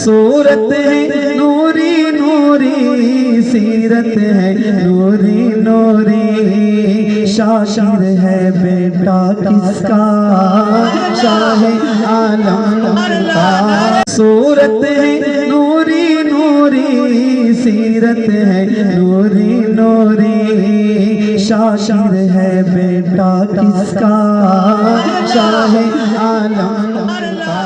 सूरत है नूरी नूरी, सीरत है नूरी नूरी, शाशिर है बेटा किसका, शाहे आलम का। सूरत है नूरी नूरी, सीरत है नूरी नूरी, शाशिर है बेटा किसका, शाहे आलम का।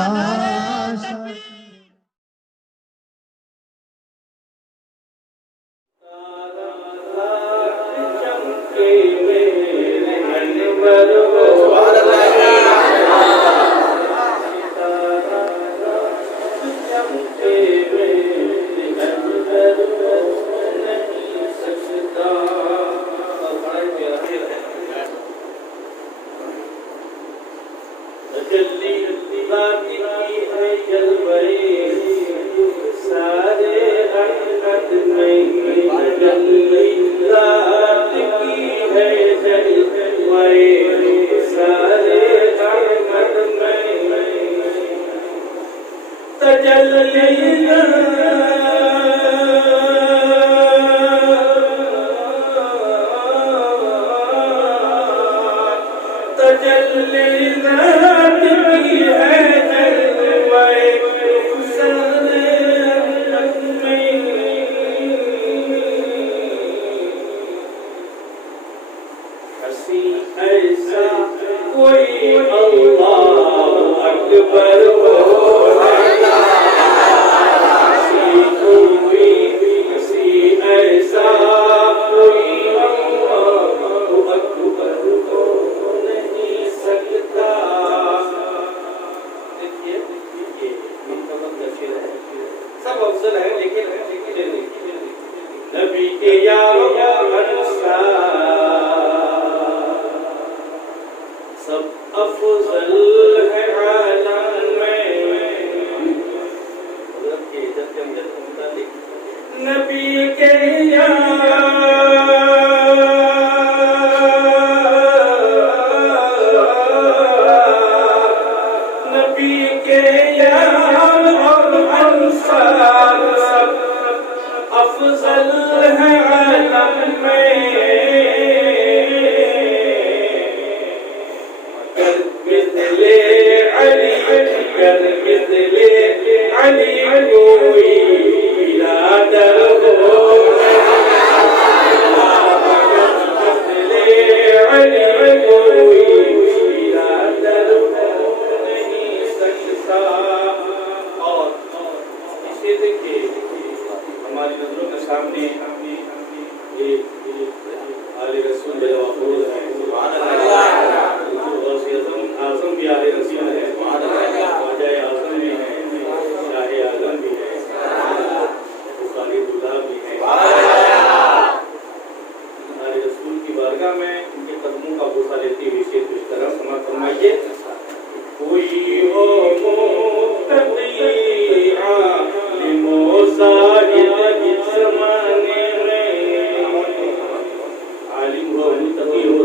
आलिम हो मुत्तकी हो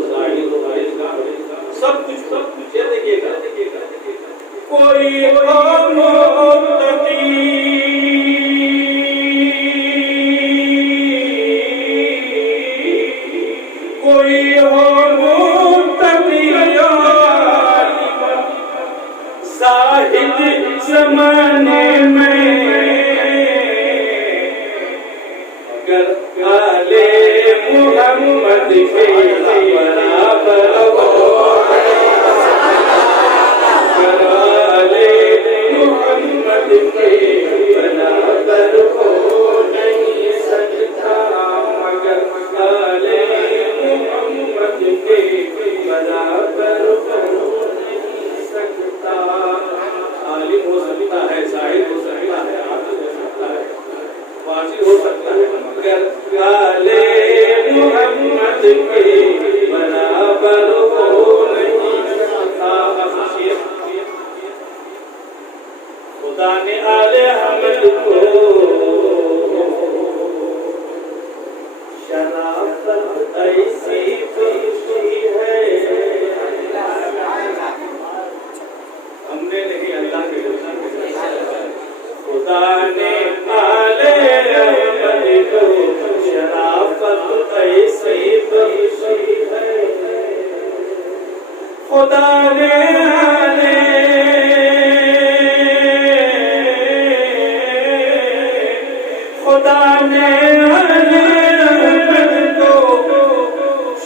ने आले अहमद को शराफत ऐसी बख्शी है, खुदा ने आले आले अहमद को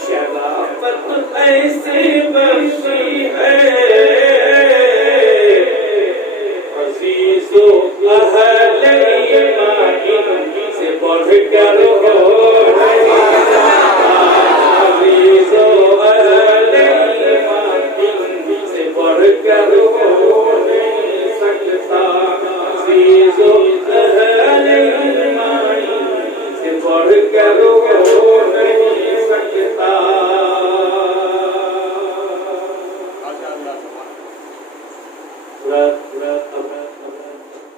शराफत ऐसी बख्शी है, अजीजो अहले ईमान से बढ़कर हो नहीं, अजीजो अहले ईमान से बढ़कर हो नहीं सकता, अजीजो अहले ईमान से बढ़कर हो नहीं सकता।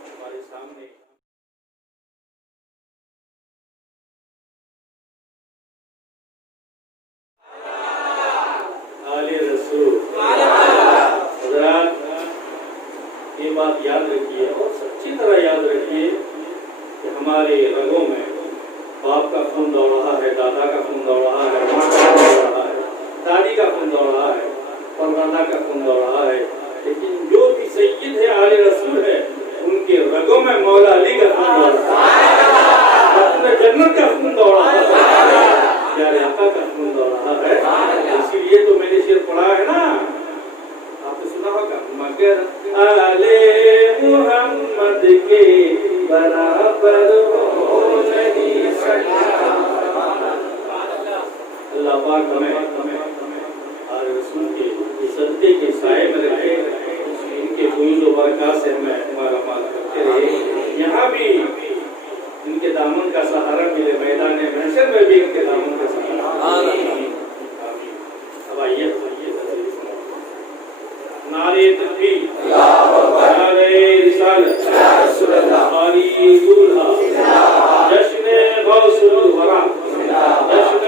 हमारे सामने आले रसूल हज़रात, ये बात याद रखिए और सच्ची तरह याद रखिए कि हमारे रगों में बाप का खून दौड़ रहा है, दादा का खून दौड़ रहा है, माँ का खून दौड़ रहा है, दादी का खून दौड़ रहा है, परदादा का खून दौड़ रहा है, लेकिन जो भी सैयद है, आले रसूल है, उनके रगों में मौला अली का खून दौड़ रहा है, अपने जन्नत का खून दौड़ रहा है, प्यारे आका का खून दौड़ रहा है। इसीलिए तो मैंने शेर पढ़ा है ना, आपने सुना होगा, मगर आले मुहम्मद के बराबर हो नहीं सकता। अल्लाह पाक हमें आले रसूल के सत्ते के साए में रखे, इनके फूल व बरकत से हमें हमारा माल करते रहे। यहाँ भी इनके दामन का सहारा मिले, मैदान महशर में भी इनके दामन का सहारा। अब आइए नारे तकबीर, नारे रिसालत, आली दूल्हा, जश्न गौसुल वरा, जश्न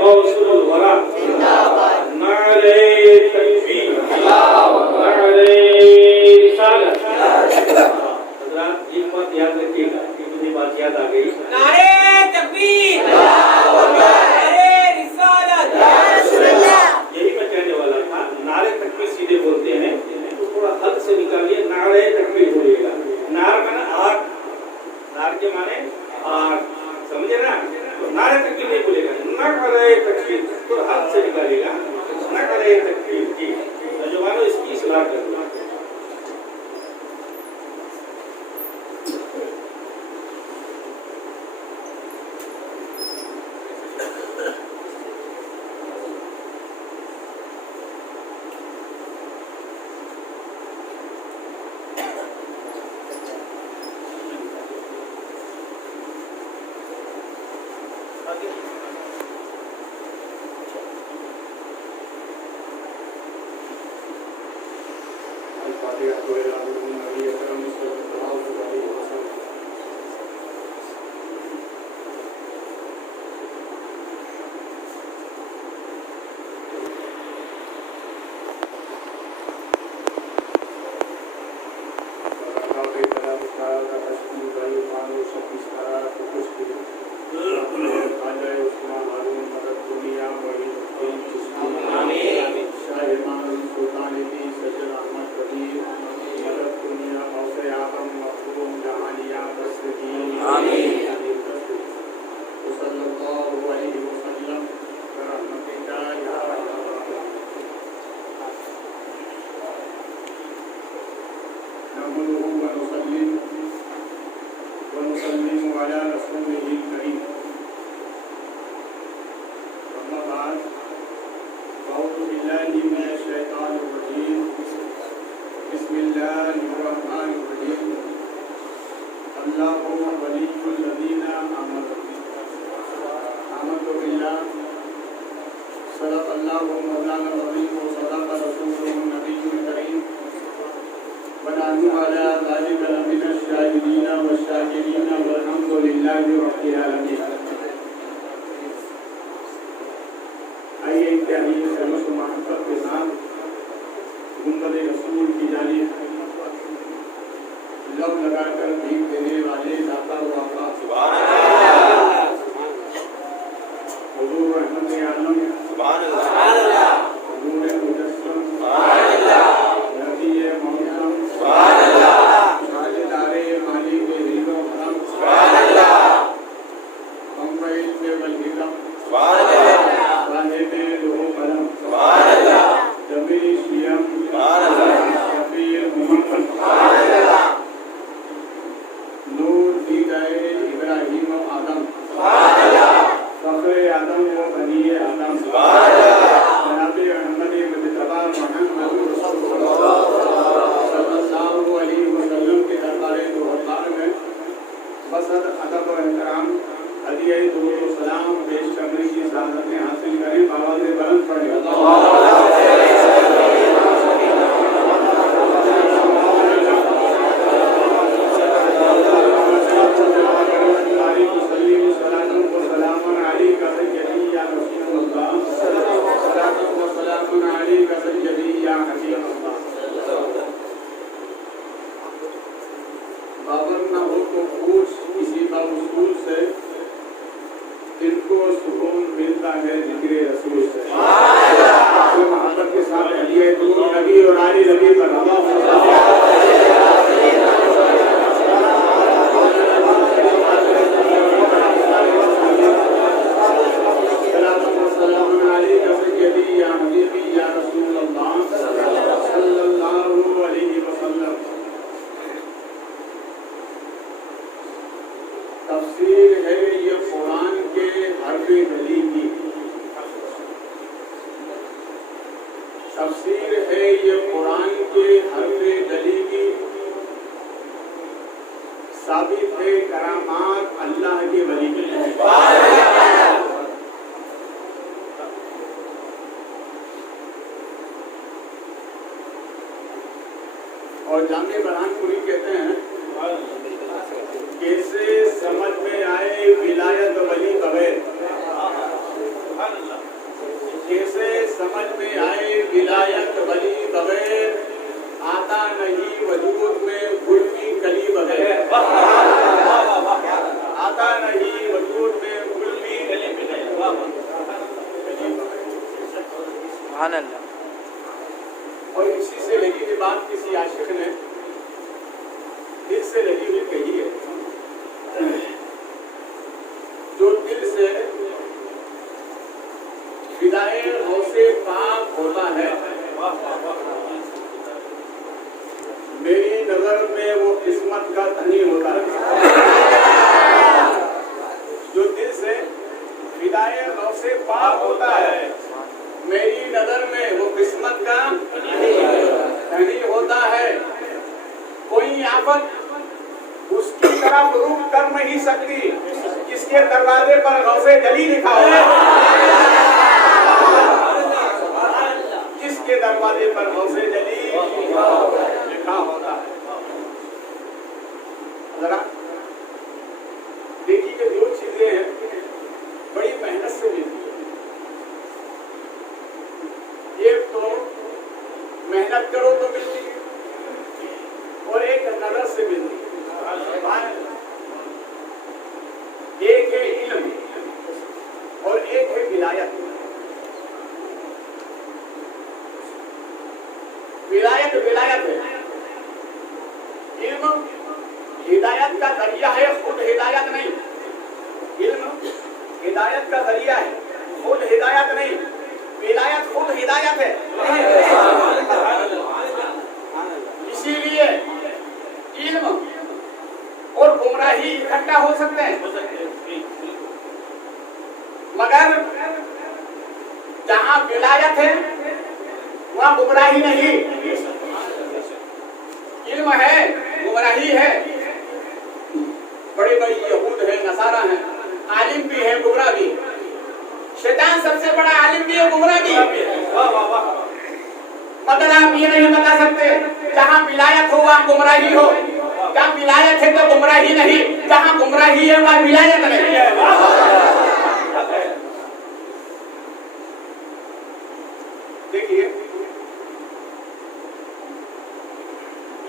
गौसुल वरा, नारे तकबीर, नारे रिसालत। हज़रात एक बात याद रखिएगा, मुझे बात याद आ गई, नारे तकबीर, नारे रिसालत, यही मैं कहने वाला था। नारे तकबीर सीधे बोलते हैं तो थोड़ा हद से निकालिए, नारे तकबीर बोलिएगा। नार माने आग, नार के माने आग, समझे ना? तो नारे तकबीर नहीं बोलेगा, नारे तकबीर, तो हद से निकालिएगा, नारे तकबीर की। नौजवानों इसकी इस्लाह कर दो। लव लगाकर भीख देने वाले बनो आदम, फख्रे आदम वो बनिए आदम, जनाबे अहमद मुज्तबा मोहम्मद सल्लल्लाहु अलैहि वसल्लम के दरबारे दुआर में बसद अदब और एहतराम हदिया दुरूद व सलाम पेश करने की सादतें हासिल करें। आवाज़ बुलंद पढ़ें। बाबर न हो तो पूछ किसी का उसूल से, इनको सुकून मिलता है जिक्र रसूल से। मोहब्बत के साथ हदिया दुरूद नबी और आली नबी पर तफसीर है ये कुरान के हर्फ़े गली की, तफसीर है ये कुरान के हर्फ़े गली की, साबित है करामात अल्लाह के वली की। और जामे बरहानपुरी कहते हैं कैसे समझ में आए विलायत वली बगैर, कैसे समझ में आए विलायत वली बगैर, आता नहीं वजूद में गुल की कली बगैर, आता नहीं वजूद में गुल की कली बगैर। और इसी से लगी हुई बात किसी आशिक ने दिल से लगी हुई कही है, जो दिल से फिदाए गौसे पाक होता है, मेरी नजर में वो किस्मत का धनी होता है। जो दिल से फिदाए गौसे पाक होता है, मेरी नजर में वो किस्मत का धनी होता है। कोई आफत उसकी तरफ रुख कर नहीं सकती जिसके दरवाजे पर गौसे जली लिखा होता है, जिसके दरवाजे पर गौसे जली लिखा होता है। जरा देखिए कि जो चीजें हैं बड़ी मेहनत से मिलती है। एक तो मेहनत करो तो मिलती है और एक नजर से मिलती है। एक है इल्म और एक है विलायत। विलायत विलायत है, इल्म हिदायत का जरिया है, खुद हिदायत नहीं। इल्म हिदायत का जरिया है, खुद हिदायत नहीं। विलायत खुद हिदायत है। इसीलिए इल्म और गुमराही इकट्ठा हो सकते हैं, मगर जहां विलायत है वहां गुमराही नहीं। इल्म है, गुमराही है। बड़े बड़े यहूद है, नसारा है, आलिम भी है, गुमराह भी। शैतान सबसे बड़ा आलिम भी है, गुमराह भी। मगर आप ये नहीं बता सकते जहां विलायत हो वहां गुमराही हो, जहां विलायत है तो गुमराही नहीं, जहां गुमराही है वहां विलायत नहीं है। देखिए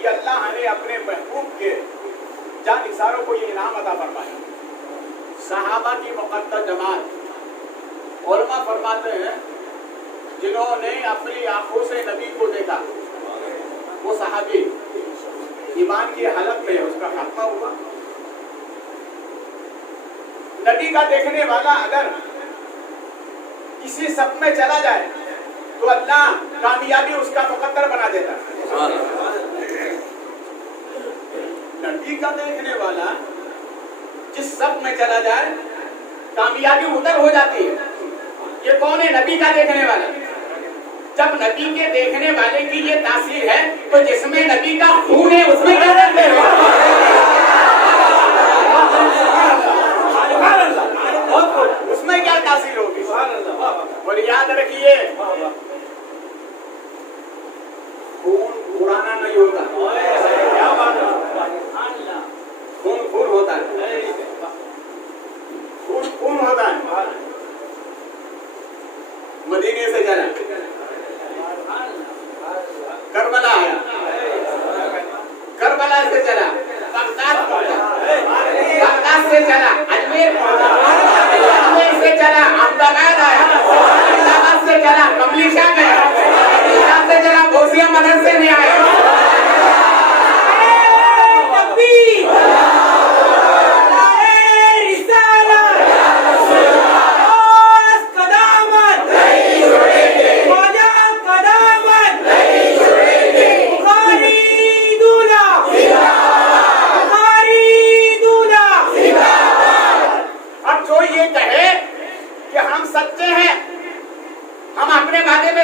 ये अल्लाह ने अपने महबूब के जानिसारों को ये इनाम अता फरमाया। सहाबा की मुक़द्दस जमात उलमा फरमाते हैं जिन्होंने अपनी आंखों से नबी को देखा, वो सहाबी ईमान की हालत में उसका खात्मा हुआ। नबी का देखने वाला अगर किसी सब में चला जाए तो अल्लाह कामयाबी उसका मुकद्दर बना देता है। नबी का देखने वाला जिस सब में चला जाए कामयाबी उधर हो जाती है। ये कौन है? नबी का देखने वाला। जब नबी के देखने वाले की ये तासीर है तो जिसमें नबी का खून है उसमें क्या करते हैं? उसमें क्या तासीर होगी? और याद रखिए खून पुराना नहीं होता। क्या बात है? खून खून होता है, खून खून होता है। मदीने से चला करबला आया, करबला से चला बगदाद पहुंचा, बगदाद से चला अजमेर पहुंचा, अजमेर से चला अहमदाबाद आया, अहमदाबाद से चला कमलीशा गया, कमलीशा से चला भोसिया मदरसे में आया।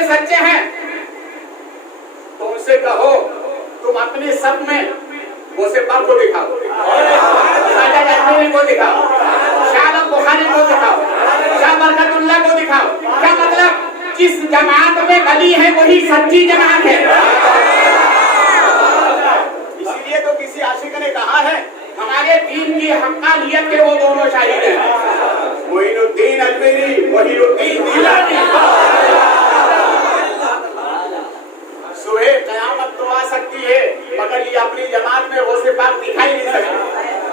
सच्चे हैं तो उनसे कहो तुम अपने सब में मोसे पाक को दिखाओ, को दिखाओ, शाह बुखारी को दिखाओ, शाह बरकतुल्लाह को दिखाओ। क्या मतलब? जिस जमात में वली है वही सच्ची जमात है। इसीलिए तो किसी आशिक ने कहा है हमारे दीन की हक्कानियत के वो दोनों शाहिद हैं, मोइनुद्दीन अजमेरी, वहीउद्दीन दीलानी। सुबह कयामत तो आ सकती है मगर ये अपनी जमात में वो से पाक दिखाई नहीं सकती।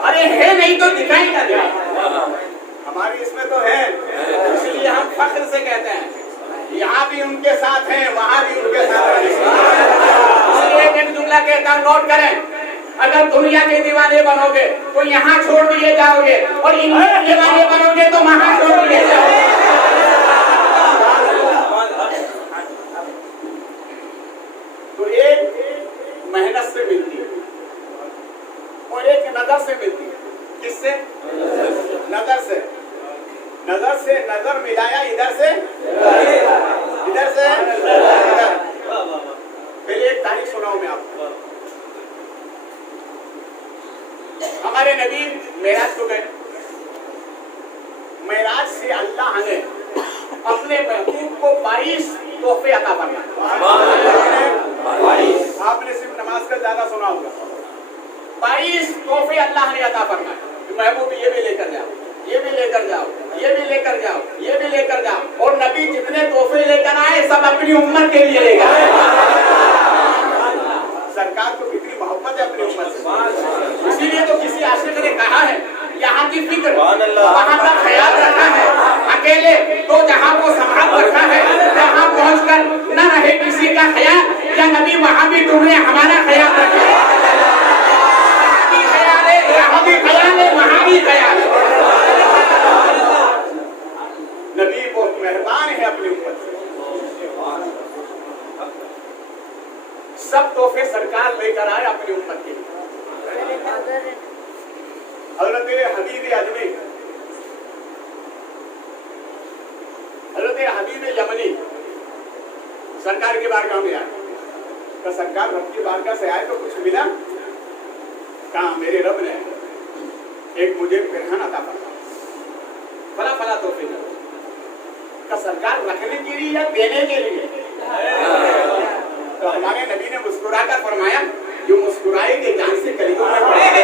अरे है नहीं तो दिखाई ना दे। हमारी इसमें तो है, इसलिए हम फख्र से कहते हैं यहाँ भी उनके साथ हैं, वहाँ भी उनके साथ हैं। इसलिए एक जुमला कहता हूं, नोट करें, अगर दुनिया के दीवाने बनोगे तो यहाँ छोड़ दिए जाओगे और इनके दीवाने बनोगे तो वहाँ छोड़ दिए जाओगे। तो एक मेहनत से मिलती है और एक नजर से मिलती है। किससे? नजर से। नजर से नजर मिलाया, इधर से इधर से इधर। पहले एक तारीख सुनाऊं मैं आपको। हमारे नबी मेराज को गए। मेराज से अल्लाह ने अपने महबूब को 22 तोहफे अता फरमाए। आपने सिर्फ नमाज का ज्यादा सुना होगा। 22 तोहफे अल्लाह ने अता फरमाए। महबूब ये भी लेकर जाओ, ये भी लेकर जाओ, ये भी लेकर जाओ, ये भी लेकर जाओ। और नबी जितने तोहफे लेकर आए सब अपनी उम्मत के लिए लेकर आए। सरकार को कितनी मोहब्बत है अपनी उम्मत से। इसीलिए तो किसी आशिक ने कहा है यहाँ की फिक्र वहाँ का ख्याल रखा है, अकेले तो जहाँ को संभाल रखा है, जहाँ पहुँचकर न रहे किसी का ख्याल। या नबी वहाँ भी तुमने हमारा ख्याल रखा है, यहाँ भी ख्याल है, यहाँ भी ख्याल है, वहाँ भी ख्याल है। नबी बहुत मेहरबान है अपनी उम्मत से। सब तोहफे सरकार लेकर आए अपनी उम्मत के लिए। हजरत हबीब अजमी, हजरत हबीब यमनी सरकार के बारगाह में आए। तो सरकार रब की बारगाह से आए तो कुछ मिला? कहा मेरे रब ने एक मुझे पिरहन अता फरमाया, फला फला तोहफे का सरकार रखने के लिए या देने के लिए? तो हमारे नबी ने मुस्कुराकर फरमाया जो मुस्कुराएंगे जान से कलीलों में बना दिया,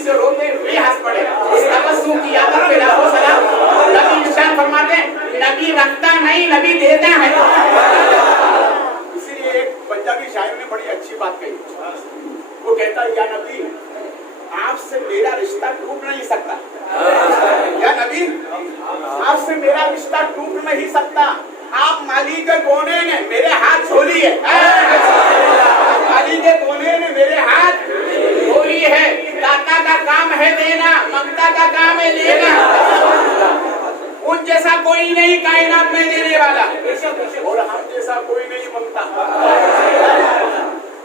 से रोते हुए हंस पड़े। उस तबस्सुम की आदत पे लाखों सलाम। नबी इरशाद फरमाते नबी रखता नहीं, नबी देता है। इसीलिए एक पंजाबी शायर ने बड़ी अच्छी बात कही। वो कहता है या नबी आपसे मेरा रिश्ता टूट नहीं सकता, या नबी आपसे मेरा रिश्ता टूट नहीं सकता। आप माली के कोने ने मेरे हाथ छोड़ी है, माली के कोने ने मेरे हाथ छोड़ी है। दाता का काम है देना, ममता का काम है लेना। उन जैसा कोई नहीं कायनात में देने वाला, और हम जैसा कोई नहीं ममता।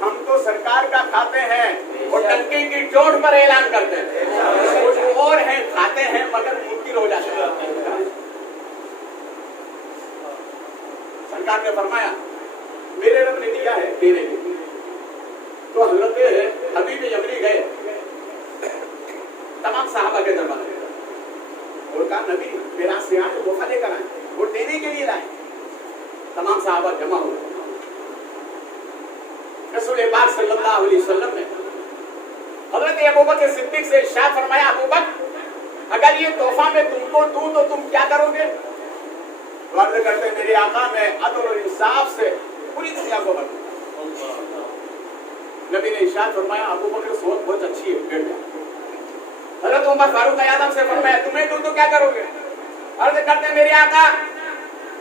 हम तो सरकार का खाता आते हैं वो टंकी की चोट पर ऐलान करते हैं, कुछ और हैं खाते हैं मगर मुनकिर हो जाते हैं। सरकार ने फरमाया मेरे रब ने दिया है देने के लिए। तो हजरत हबीब यमनी गए तमाम साहबा के दरबार में, और कहा नबी मेरा से आए तोहफा लेकर आए, वो देने के लिए लाए। तमाम साहबा जमा हुए। रसूल पाक सल्लल्लाहु अलैहि वसल्लम ने हजरत अबू बकर सिद्दीक से इरशाद फरमाया, अबू बकर अगर ये तोहफा मैं तुमको दूं तो तुम क्या करोगे? अर्ज करते मेरे आका में अदल और इंसाफ से पूरी दुनिया को बदलूं। नबी ने इरशाद फरमाया अबू बकर सोच बहुत अच्छी है। हजरत उमर फारूक आजम से फरमाया तुम्हें दूं तो क्या करोगे? अर्ज करते मेरे आका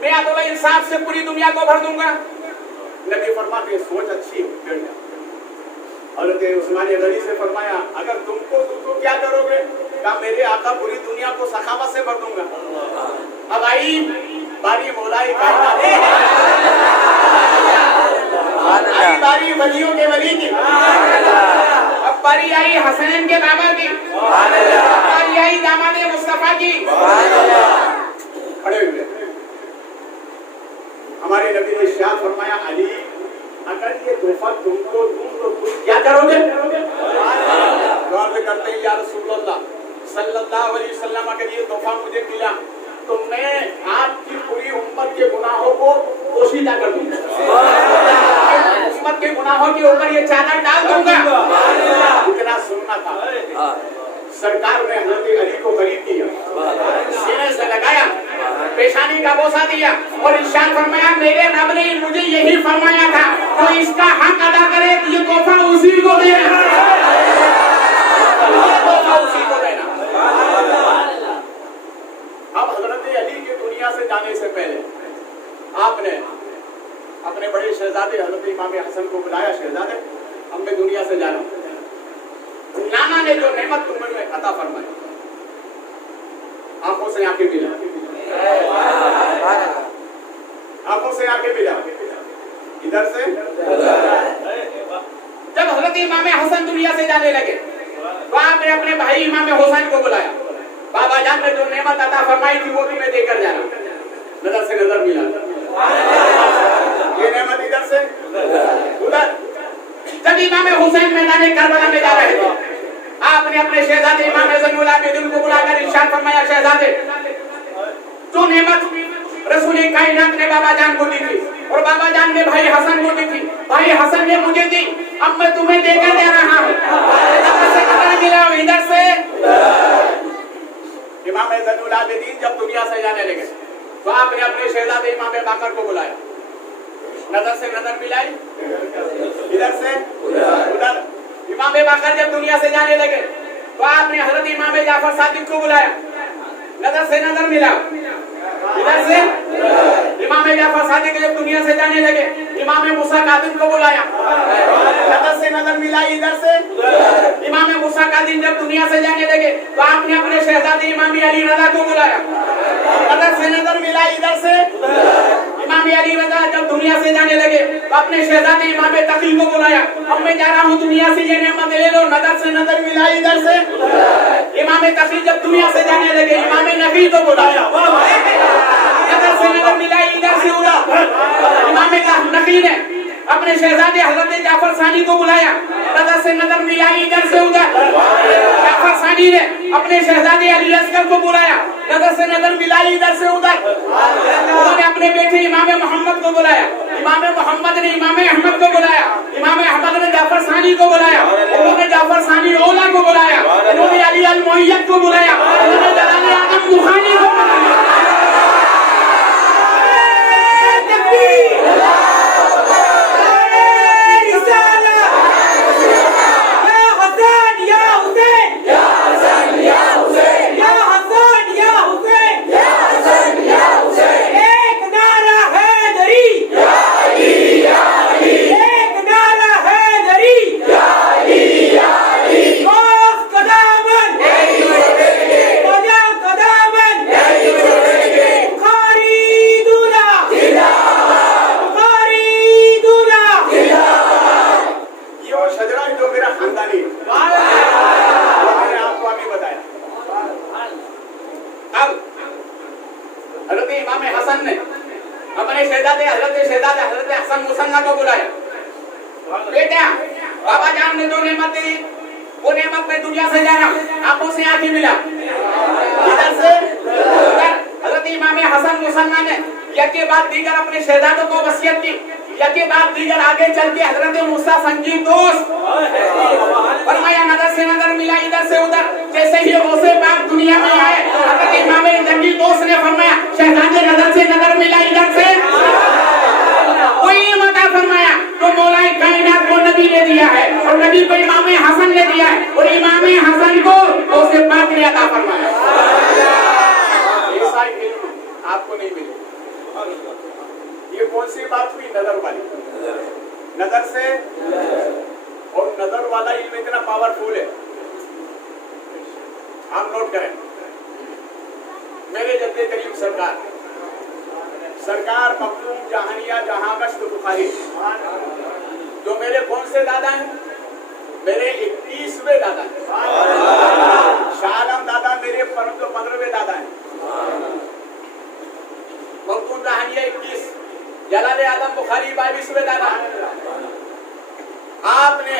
मैं अदल और इंसाफ से पूरी दुनिया को भर दूंगा। नबी फरमाते सोच अच्छी है। हजरत उस्मान गनी से फरमाया अगर तुमको दूं तो क्या करोगे? कहा मेरे आका पूरी दुनिया को सखावत से भर दूंगा। अब आई बारी मौलाई कायनात, आई बारी वलियों के वली की, अब बारी आई हसनैन के बाबा की, बारी आई दामाद मुस्तफा की। खड़े हुए हमारे नबी ने इरशाद फरमाया अली अगर ये तोहफा तुमको दूं तो तुम क्या करोगे? गौर करते हैं या रसूलुल्लाह सल्लल्लाहु अलैहि वसल्लम अगर ये तोहफा मुझे मिला तो मैं आपकी पूरी उम्मत के गुनाहों को पोशीदा कर दूंगा, उम्मत के गुनाहों के ऊपर ये चादर डाल दूंगा। इतना सुनना था। सरकार ने हजरत अली को करीब किया, सीने से लगाया, पेशानी का बोसा दिया और इरशाद फरमाया मेरे रब ने मुझे यही फरमाया था तो इसका हक अदा करे, ये तोहफा उसी को देना, तोहफा उसी को देना। अब हजरत अली की दुनिया से जाने से पहले आपने अपने बड़े शहजादे हजरत इमाम हसन को बुलाया, शहजादे अब मैं दुनिया से जाना हूं। नाना ने जो नेमत तुम्हें अता फरमाई, आंखों से आंखें मिला, आंखों से आंखें मिला, इधर से। जब हजरत इमाम हसन दुनिया से जाने लगे तो आपने अपने भाई इमाम हुसैन को बुलाया, बाबा जान ने जो नेमत अता फरमाई थी वो तुम्हें देकर जाना। नजर से नजर मिला, ये नेमत इधर से उधर। जब इमाम हुसैन मैदान करबला में जा रहे थे आपने अपने शहजादे इमाम ज़ैनुल आबिदीन को बुलाकर इरशाद फरमाया शहजादे जो नेमत रसूल कायनात ने बाबा जान को दी थी और बाबा जान ने भाई हसन को दी थी, भाई हसन ने मुझे दी, अब मैं तुम्हें देकर दे रहा हूं। इधर से इमाम ज़ैनुल आबिदीन जब दुनिया से जाने लगे तो आपने अपने शहजादे इमाम बाकर को बुलाया, नजर से नजर मिलाई, इधर से उधर। इमाम बाकर जब दुनिया से जाने लगे तो आपने हजरत इमाम जाफर सादिक को बुलाया, नजर से नजर मिला, इधर से। इमाम जाफर सादिक जब दुनिया से जाने लगे इमाम मूसा कादिम को बुलाया, नजर से नजर मिला, इधर से। इमाम मूसा कादिम जब दुनिया से जाने लगे तो आपने अपने शहजादे इमाम अली रज़ा को बुलाया, नजर से नजर मिला, इधर से। इमाम अली रज़ा जब दुनिया से जाने लगे तो अपने शहजादे इमाम तकी को बुलाया, अब मैं जा रहा हूँ दुनिया से, ये नेमत ले लो, नजर से नजर मिला, इधर से। इमाम तकी जब दुनिया से जाने लगे इमाम नबी को बुलाया, नजर से नजर मिला, इधर से उधर। इमाम नबी ने अपने शहजादे हजरत जाफर सानी को बुलाया, नजर से नजर मिला, इधर से उधर। जाफर सानी ने अपने शहजादे अली असगर को बुलाया, नजर से नजर मिला, इधर से उधर। उन्होंने अपने बेटे इमाम मोहम्मद को बुलाया, इमाम मोहम्मद ने इमाम अहमद को बुलाया, इमाम अहमद ने जाफर सानी को बुलाया, उन्होंने जाफर सानी औला को बुलाया, उन्होंने अली अल मुअय्यद को बुलाया, उन्होंने जलाल आदम बुखारी को बुलाया। खानदानी है। वो मैंने आपको अभी बताया। अब हजरत इमाम हसन ने अपने शहजादे हजरत हसन मुसन्ना को बुलाया। बेटा, बाबा जान ने जो नेमत दी वो नेमत में दुनिया से जाना, आंखों से आंखें मिला। इधर से उधर हजरत इमाम हसन मुसन्ना ने एक के बाद दीगर अपने शहजादों को वसीयत की, एक के बाद दीगर आगे चल के हजरत मूसा संगीन दोस्त फरमाया नजर से नजर मिला, इधर से उधर। जैसे ही गौसे पाक दुनिया में आए, हजरत इमाम जंगी दोस्त ने फरमाया शहजादे नजर से नजर मिला, इधर से कोई मता फरमाया तो मौलाए कायनात को नबी ने दिया है और नबी को इमाम हसन ने दिया है और इमाम हसन को गौसे पाक ने अता फरमाया। ऐसा इल्म आपको नहीं मिलेगा। ये कौन सी बात हुई? नजर वाली। नजर से, और नजर वाला इल्म इतना पावरफुल है, आप नोट करें। मेरे जद्दे करीम सरकार मखदूम जहानिया जहांगश्त बुखारी, जो मेरे कौन से दादा हैं? मेरे 21वें दादा हैं। शाह आलम दादा मेरे 15वें दादा हैं। मखदूम जहानिया 21, जलाल आलम बुखारी 22वें दादा। आपने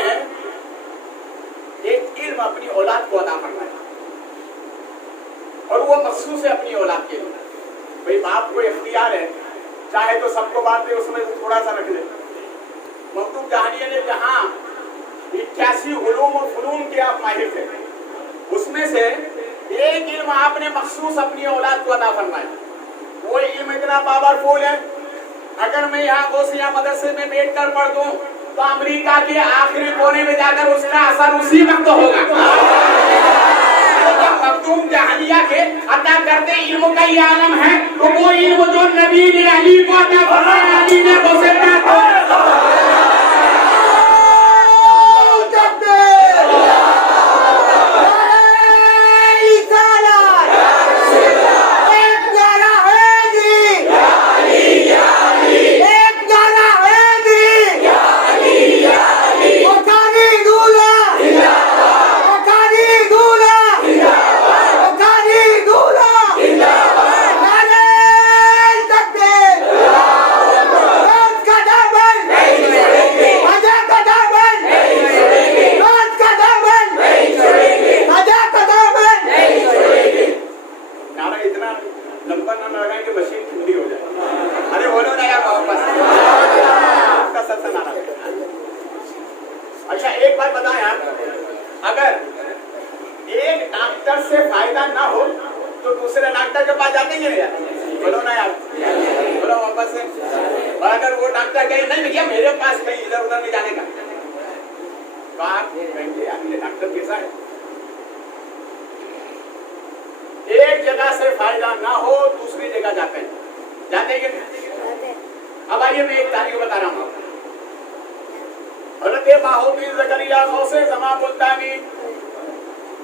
एक इल्म अपनी औलाद को अता फरमाया और वो मखसूस है अपनी औलाद के लिए। भाई बाप को इख्तियार है, चाहे तो सबको बांट दे, उसमें से थोड़ा सा रख ले। मखदूम जहानिया ने जहां 88 उलूम और फुनून के आप माहिर थे, उसमें से एक इल्म आपने मखसूस अपनी औलाद को अता फरमाया। वो इल्म इतना पावरफुल है, अगर मैं यहाँ गौसिया मदरसे में बैठकर पढ़ दूं तो अमेरिका के आखिरी कोने में जाकर उसका असर उसी वक्त होगा। मखदूम जहानिया के अता करते इल्म का ये आलम है, तो वो इल्म जो नबी ने अली को अता फरमाया, अली ने उसे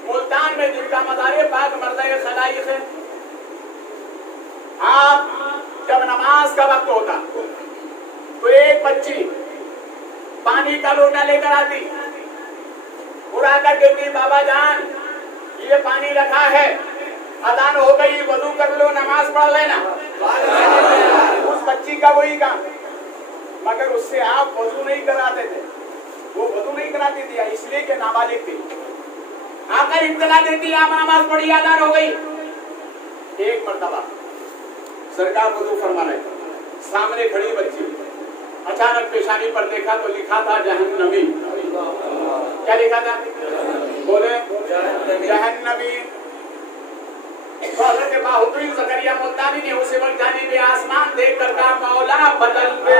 मुल्तान में जिनका मज़ार पाक मर्ज़े खलाइक़ है। आप जब नमाज का वक्त होता तो एक बच्ची पानी का लोटा लेकर आती, उड़ा कर कहती बाबा जान ये पानी रखा है, अजान हो गई, वजू कर लो, नमाज पढ़ लेना। उस बच्ची का वही काम, मगर उससे आप वजू नहीं कराते थे। वो वजू नहीं कराती थी इसलिए कि नाबालिग थी। आकर इत्तला देती आप नमाज पढ़ी, अजान हो गई। एक मर्तबा सरकार वजू फरमा रहे, सामने खड़ी बच्ची, अचानक पेशानी पर देखा तो लिखा था जहन्नमी। क्या लिखा था? बोले जहन्नमी। तो हज़रत बाहुद्दीन ज़करिया मुल्तानी ने उसे वक्त जाने में आसमान देख कर कहा मौला बदल दे,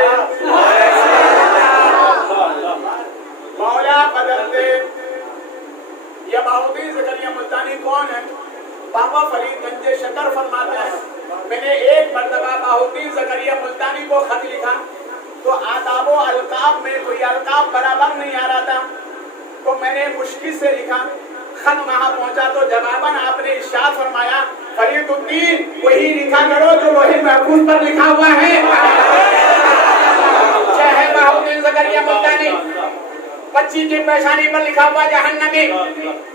मौला बदल दे। ये बाहुद्दीन ज़करिया मुल्तानी कौन है? बाबा फरीद गंजे शकर फरमाते हैं, मैंने एक मर्तबा बाहुद्दीन ज़करिया मुल्तानी को खत लिखा तो आदाबो अलकाब में कोई अलकाब बराबर नहीं आ रहा था, तो मैंने मुश्किल से लिखा। खत वहां पहुंचा तो जवाबन आपने इरशाद फरमाया फरीदुद्दीन वही लिखा करो जो लोहे महफूज पर लिखा हुआ है। बाहुद्दीन ज़करिया मुल्तानी बच्ची की पेशानी पर लिखा हुआ जहन्नमी,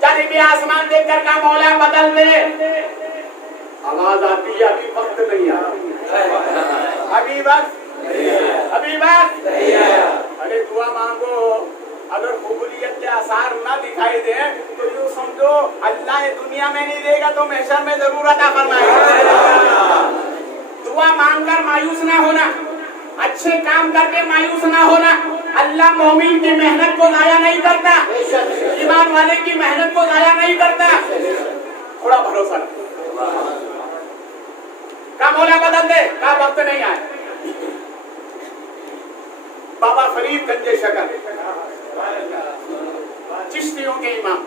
जानिबे आसमान देखकर का मौला बदल दे। आवाज आती है, अभी वक्त नहीं आया, अभी वक्त अरे दुआ मांगो, अगर कबूलियत के आसार ना दिखाई दे तो यूं समझो अल्लाह दुनिया में नहीं देगा तो महशर में जरूर अता फरमाएगा। दुआ मांगकर मायूस ना होना, अच्छे काम करके मायूस ना होना। अल्लाह मोमिन की मेहनत को जाया नहीं करता, ईमान वाले की मेहनत को जाया नहीं करता। थोड़ा भरोसा का मौला बदल दे, का वक्त नहीं आए। बाबा फरीद गंजे शकर, चिश्तियों के इमाम,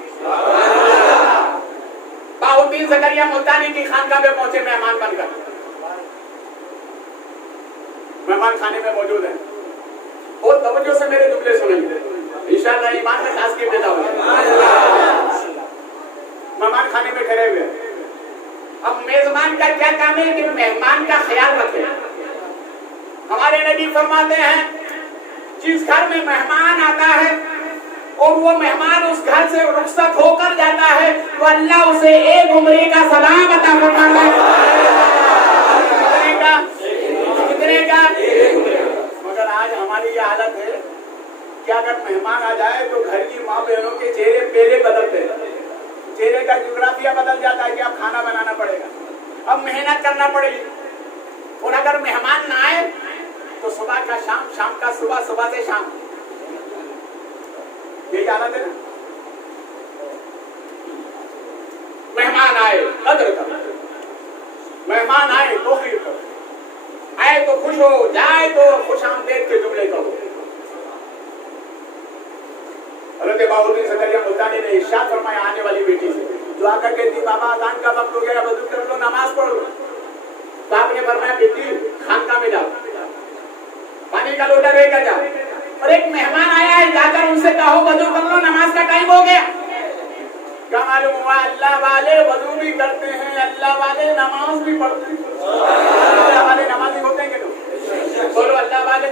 बाहुद्दीन ज़करिया मुल्तानी की खानकाह में पहुंचे मेहमान बनकर। मेहमान खाने में मौजूद है, बहुत तवज्जो से मेरे जुमले सुनेंगे, इंशाअल्लाह ईमान में ताज़गी पैदा होगी। मेहमान खाने में ठहरे हुए। अब मेजबान का क्या काम है कि मेहमान का ख्याल रखे। हमारे नबी फरमाते हैं जिस घर में मेहमान आता है और वो मेहमान उस घर से रुखसत होकर जाता है तो अल्लाह उसे एक उम्रे का सलाम अता फरमाता है। कितने का? मगर आज हमारी ये हालत है कि अगर मेहमान आ जाए तो घर की माँ बहनों के चेहरे पहले बदलते हैं, चेहरे का जियोग्राफिया बदल जाता है कि अब खाना बनाना पड़ेगा, अब मेहनत करना पड़ेगी। और अगर मेहमान ना आए तो सुबह का शाम, शाम का सुबह, सुबह से शाम, यही हालत है ना। मेहमान आए कदर करो, मेहमान आए तो खैर करो, आए तो खुश हो, जाए तो खुशामदीद के जुमले कहो। हज़रत बाहुद्दीन ज़करिया मुल्तानी ने इरशाद फरमाया आने वाली बेटी से, दुआ करके थी बाबा अज़ान का वक्त हो गया, वज़ू कर लो, नमाज पढ़ लो। तो आपने फरमाया बेटी खानकाह में जाओ, पानी का लोटा लेकर जाओ, और एक मेहमान आया है जाकर उनसे कहो वज़ू कर लो, नमाज का टाइम हो गया। क्या मालूम हुआ अल्लाह वाले वज़ू भी करते हैं, अल्लाह वाले नमाज भी पढ़ते हैं। अल्लाह वाले नमाजी होते हैं कि बोलो, अल्लाह वाले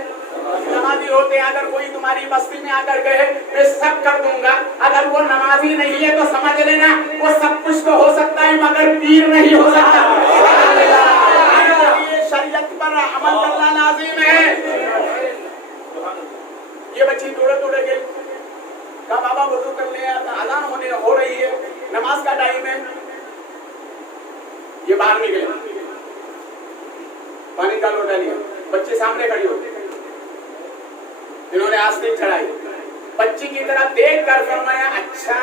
नमाजी होते हैं। अगर कोई तुम्हारी बस्ती में आकर कहे मैं सब कर दूंगा, अगर वो नमाजी नहीं है तो समझ लेना वो सब कुछ तो हो सकता है मगर पीर नहीं हो सकता। शरीयत पर अमल करना लाजिम है। ये बच्ची दौड़े गई, कहा बाबा वज़ू कर ले, अज़ान होने हो रही है, नमाज का टाइम है। ये बाहर निकले, पानी का लोटा लिया, बच्ची सामने खड़ी हो, इन्होंने आस्तीन चढ़ाई, बच्ची की तरफ देख कर फरमाया अच्छा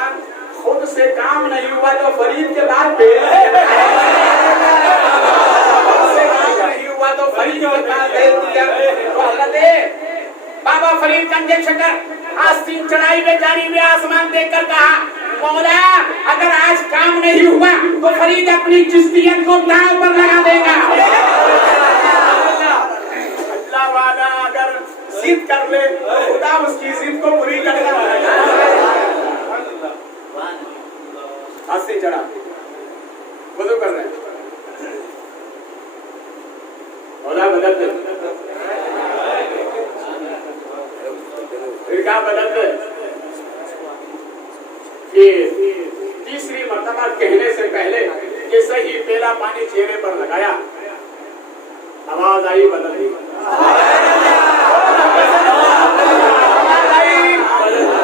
खुद से काम नहीं हुआ तो फरीद के बाद तो फरीद के बाद भेज दिया। तो हज़रत बाबा फरीद गंजे शकर आस्तीन चढ़ाई में जारी में आसमान देखकर कहा मौला अगर आज काम नहीं हुआ तो फरीद अपनी चिश्तियत को दांव पर लगा देगा। अल्लाह वाला अगर जिद कर ले तो खुदा उसकी जिद को पूरी करेगा। आस्तीन चढ़ा, वज़ू कर रहे हैं, मौला बदल दे, फिर क्या बदल दे कि तीसरी मर्तबा कहने से पहले कि सही पहला पानी चेहरे पर लगाया, आवाज आई बदल दी,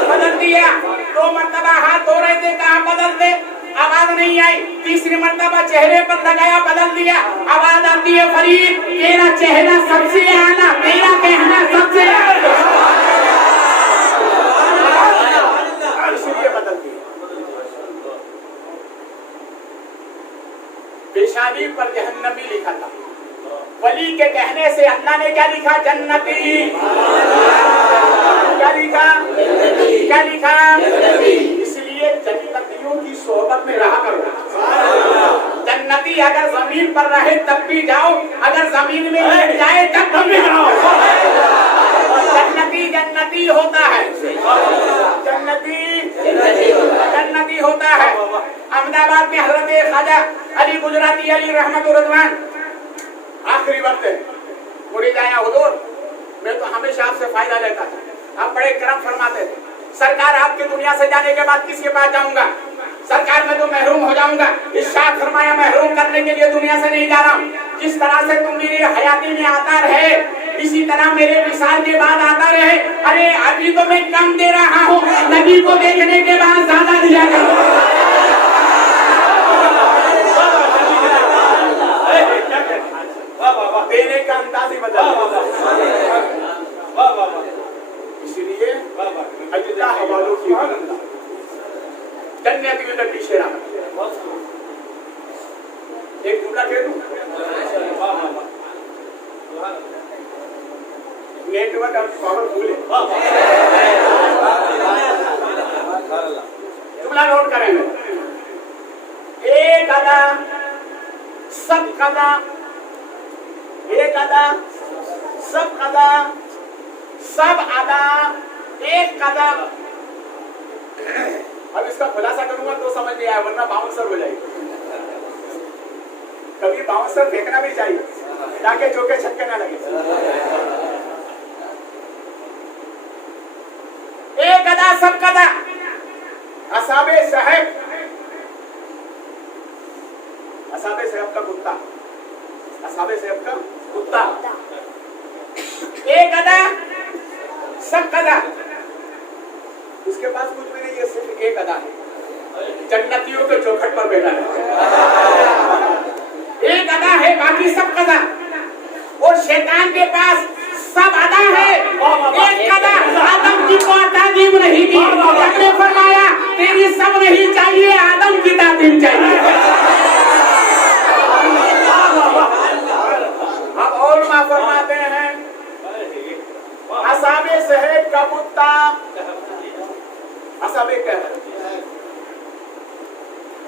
बदल दिया। 2 मर्तबा हाथ धो रहे थे, कहा बदल दे, आवाज नहीं आई। तीसरी मर्तबा चेहरे पर लगाया, बदल दिया, आवाज आती है फरीद तेरा चेहरा सबसे आला, तेरा कहना सबसे आला, इसलिए बदल दिया। पेशानी पर जहन्नमी लिखा था, वली के कहने से अल्लाह ने क्या लिखा? जन्नती। क्या लिखा? क्या लिखा? इसलिए जन्नतियों की सोहबत में रहा करो। जन्नती अगर जमीन पर रहे तब भी जाओ, अगर जमीन में लेट जाए तब भी जाओ। जन्नती जन्नती होता है, जन्नती होता है। अहमदाबाद में हजरत ख्वाजा अली गुजराती अली रहमत रिजवान आखिरी वक्त है, मुरीद आया हुजूर, मैं तो हमेशा आपसे फायदा लेता था, आप बड़े करम फरमाते थे, सरकार आपके दुनिया से जाने के बाद किसके पास जाऊंगा? सरकार मैं तो महरूम हो जाऊंगा। इरशाद फरमाया महरूम करने के लिए दुनिया से नहीं जा रहा हूँ। जिस तरह से तुम मेरी हयाती में आता रहे, इसी तरह मेरे विशाल के बाद आता रहे। अरे अभी तो मैं कम दे रहा हूँ, नबी को देखने के बाद ज्यादा दिया करूँ। देने का अंदाज ही बदल। इसलिए अल्लाह वालों की जन्नत में लड्डी शेरा। एक जुमला कह दूं, नेटवर्क अब पावरफुल है। जुमला नोट करेंगे। एक अदा सब कदा, एक अदा सब कदा, सब अदा एक कदा। अब इसका खुलासा करूंगा तो समझ नहीं आया, वरना बाउंसर हो जाएगी। कभी बाउंसर फेंकना भी चाहिए ताकि चौके छक्के ना लगे। एक अदा सब कदा, असाबे साहब, असाबे साहब का कुत्ता, असाबे साहब का कुत्ता। एक अदा सब कदा, उसके पास कुछ भी नहीं है, सिर्फ एक अदा है, जन्नतियों के चौखट पर बैठा है। एक अदा है, बाकी सब कदा। और शैतान के पास सब अदा है, एक अदा। आदम की को ताजीम नहीं दी, हमने फरमाया तेरी सब नहीं चाहिए, आदम की ताजीम चाहिए। अब और मां फरमाते हैं असाबे सहब का कुत्ता, असाबे कहब,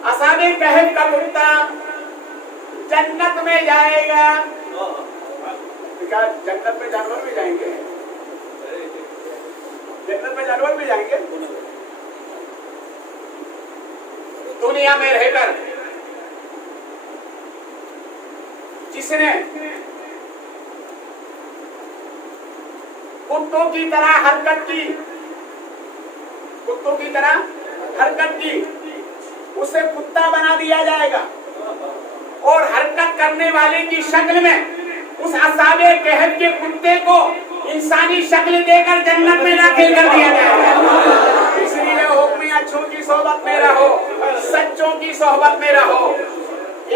असाबे कहब का कुत्ता जन्नत में जाएगा। क्या जन्नत में जानवर भी जाएंगे? जन्नत में जानवर भी जाएंगे। दुनिया में रहकर जिसने कुत्तों की तरह हरकत की, कुत्तों की तरह हरकत की, उसे कुत्ता बना दिया जाएगा और हरकत करने वाले की शक्ल में उस असाबे कहब के कुत्ते को इंसानी शक्ल देकर जन्नत में दाखिल कर दिया जाएगा। इसलिए हुक्म अच्छों की सोहबत में रहो, सच्चों की सोहबत में रहो।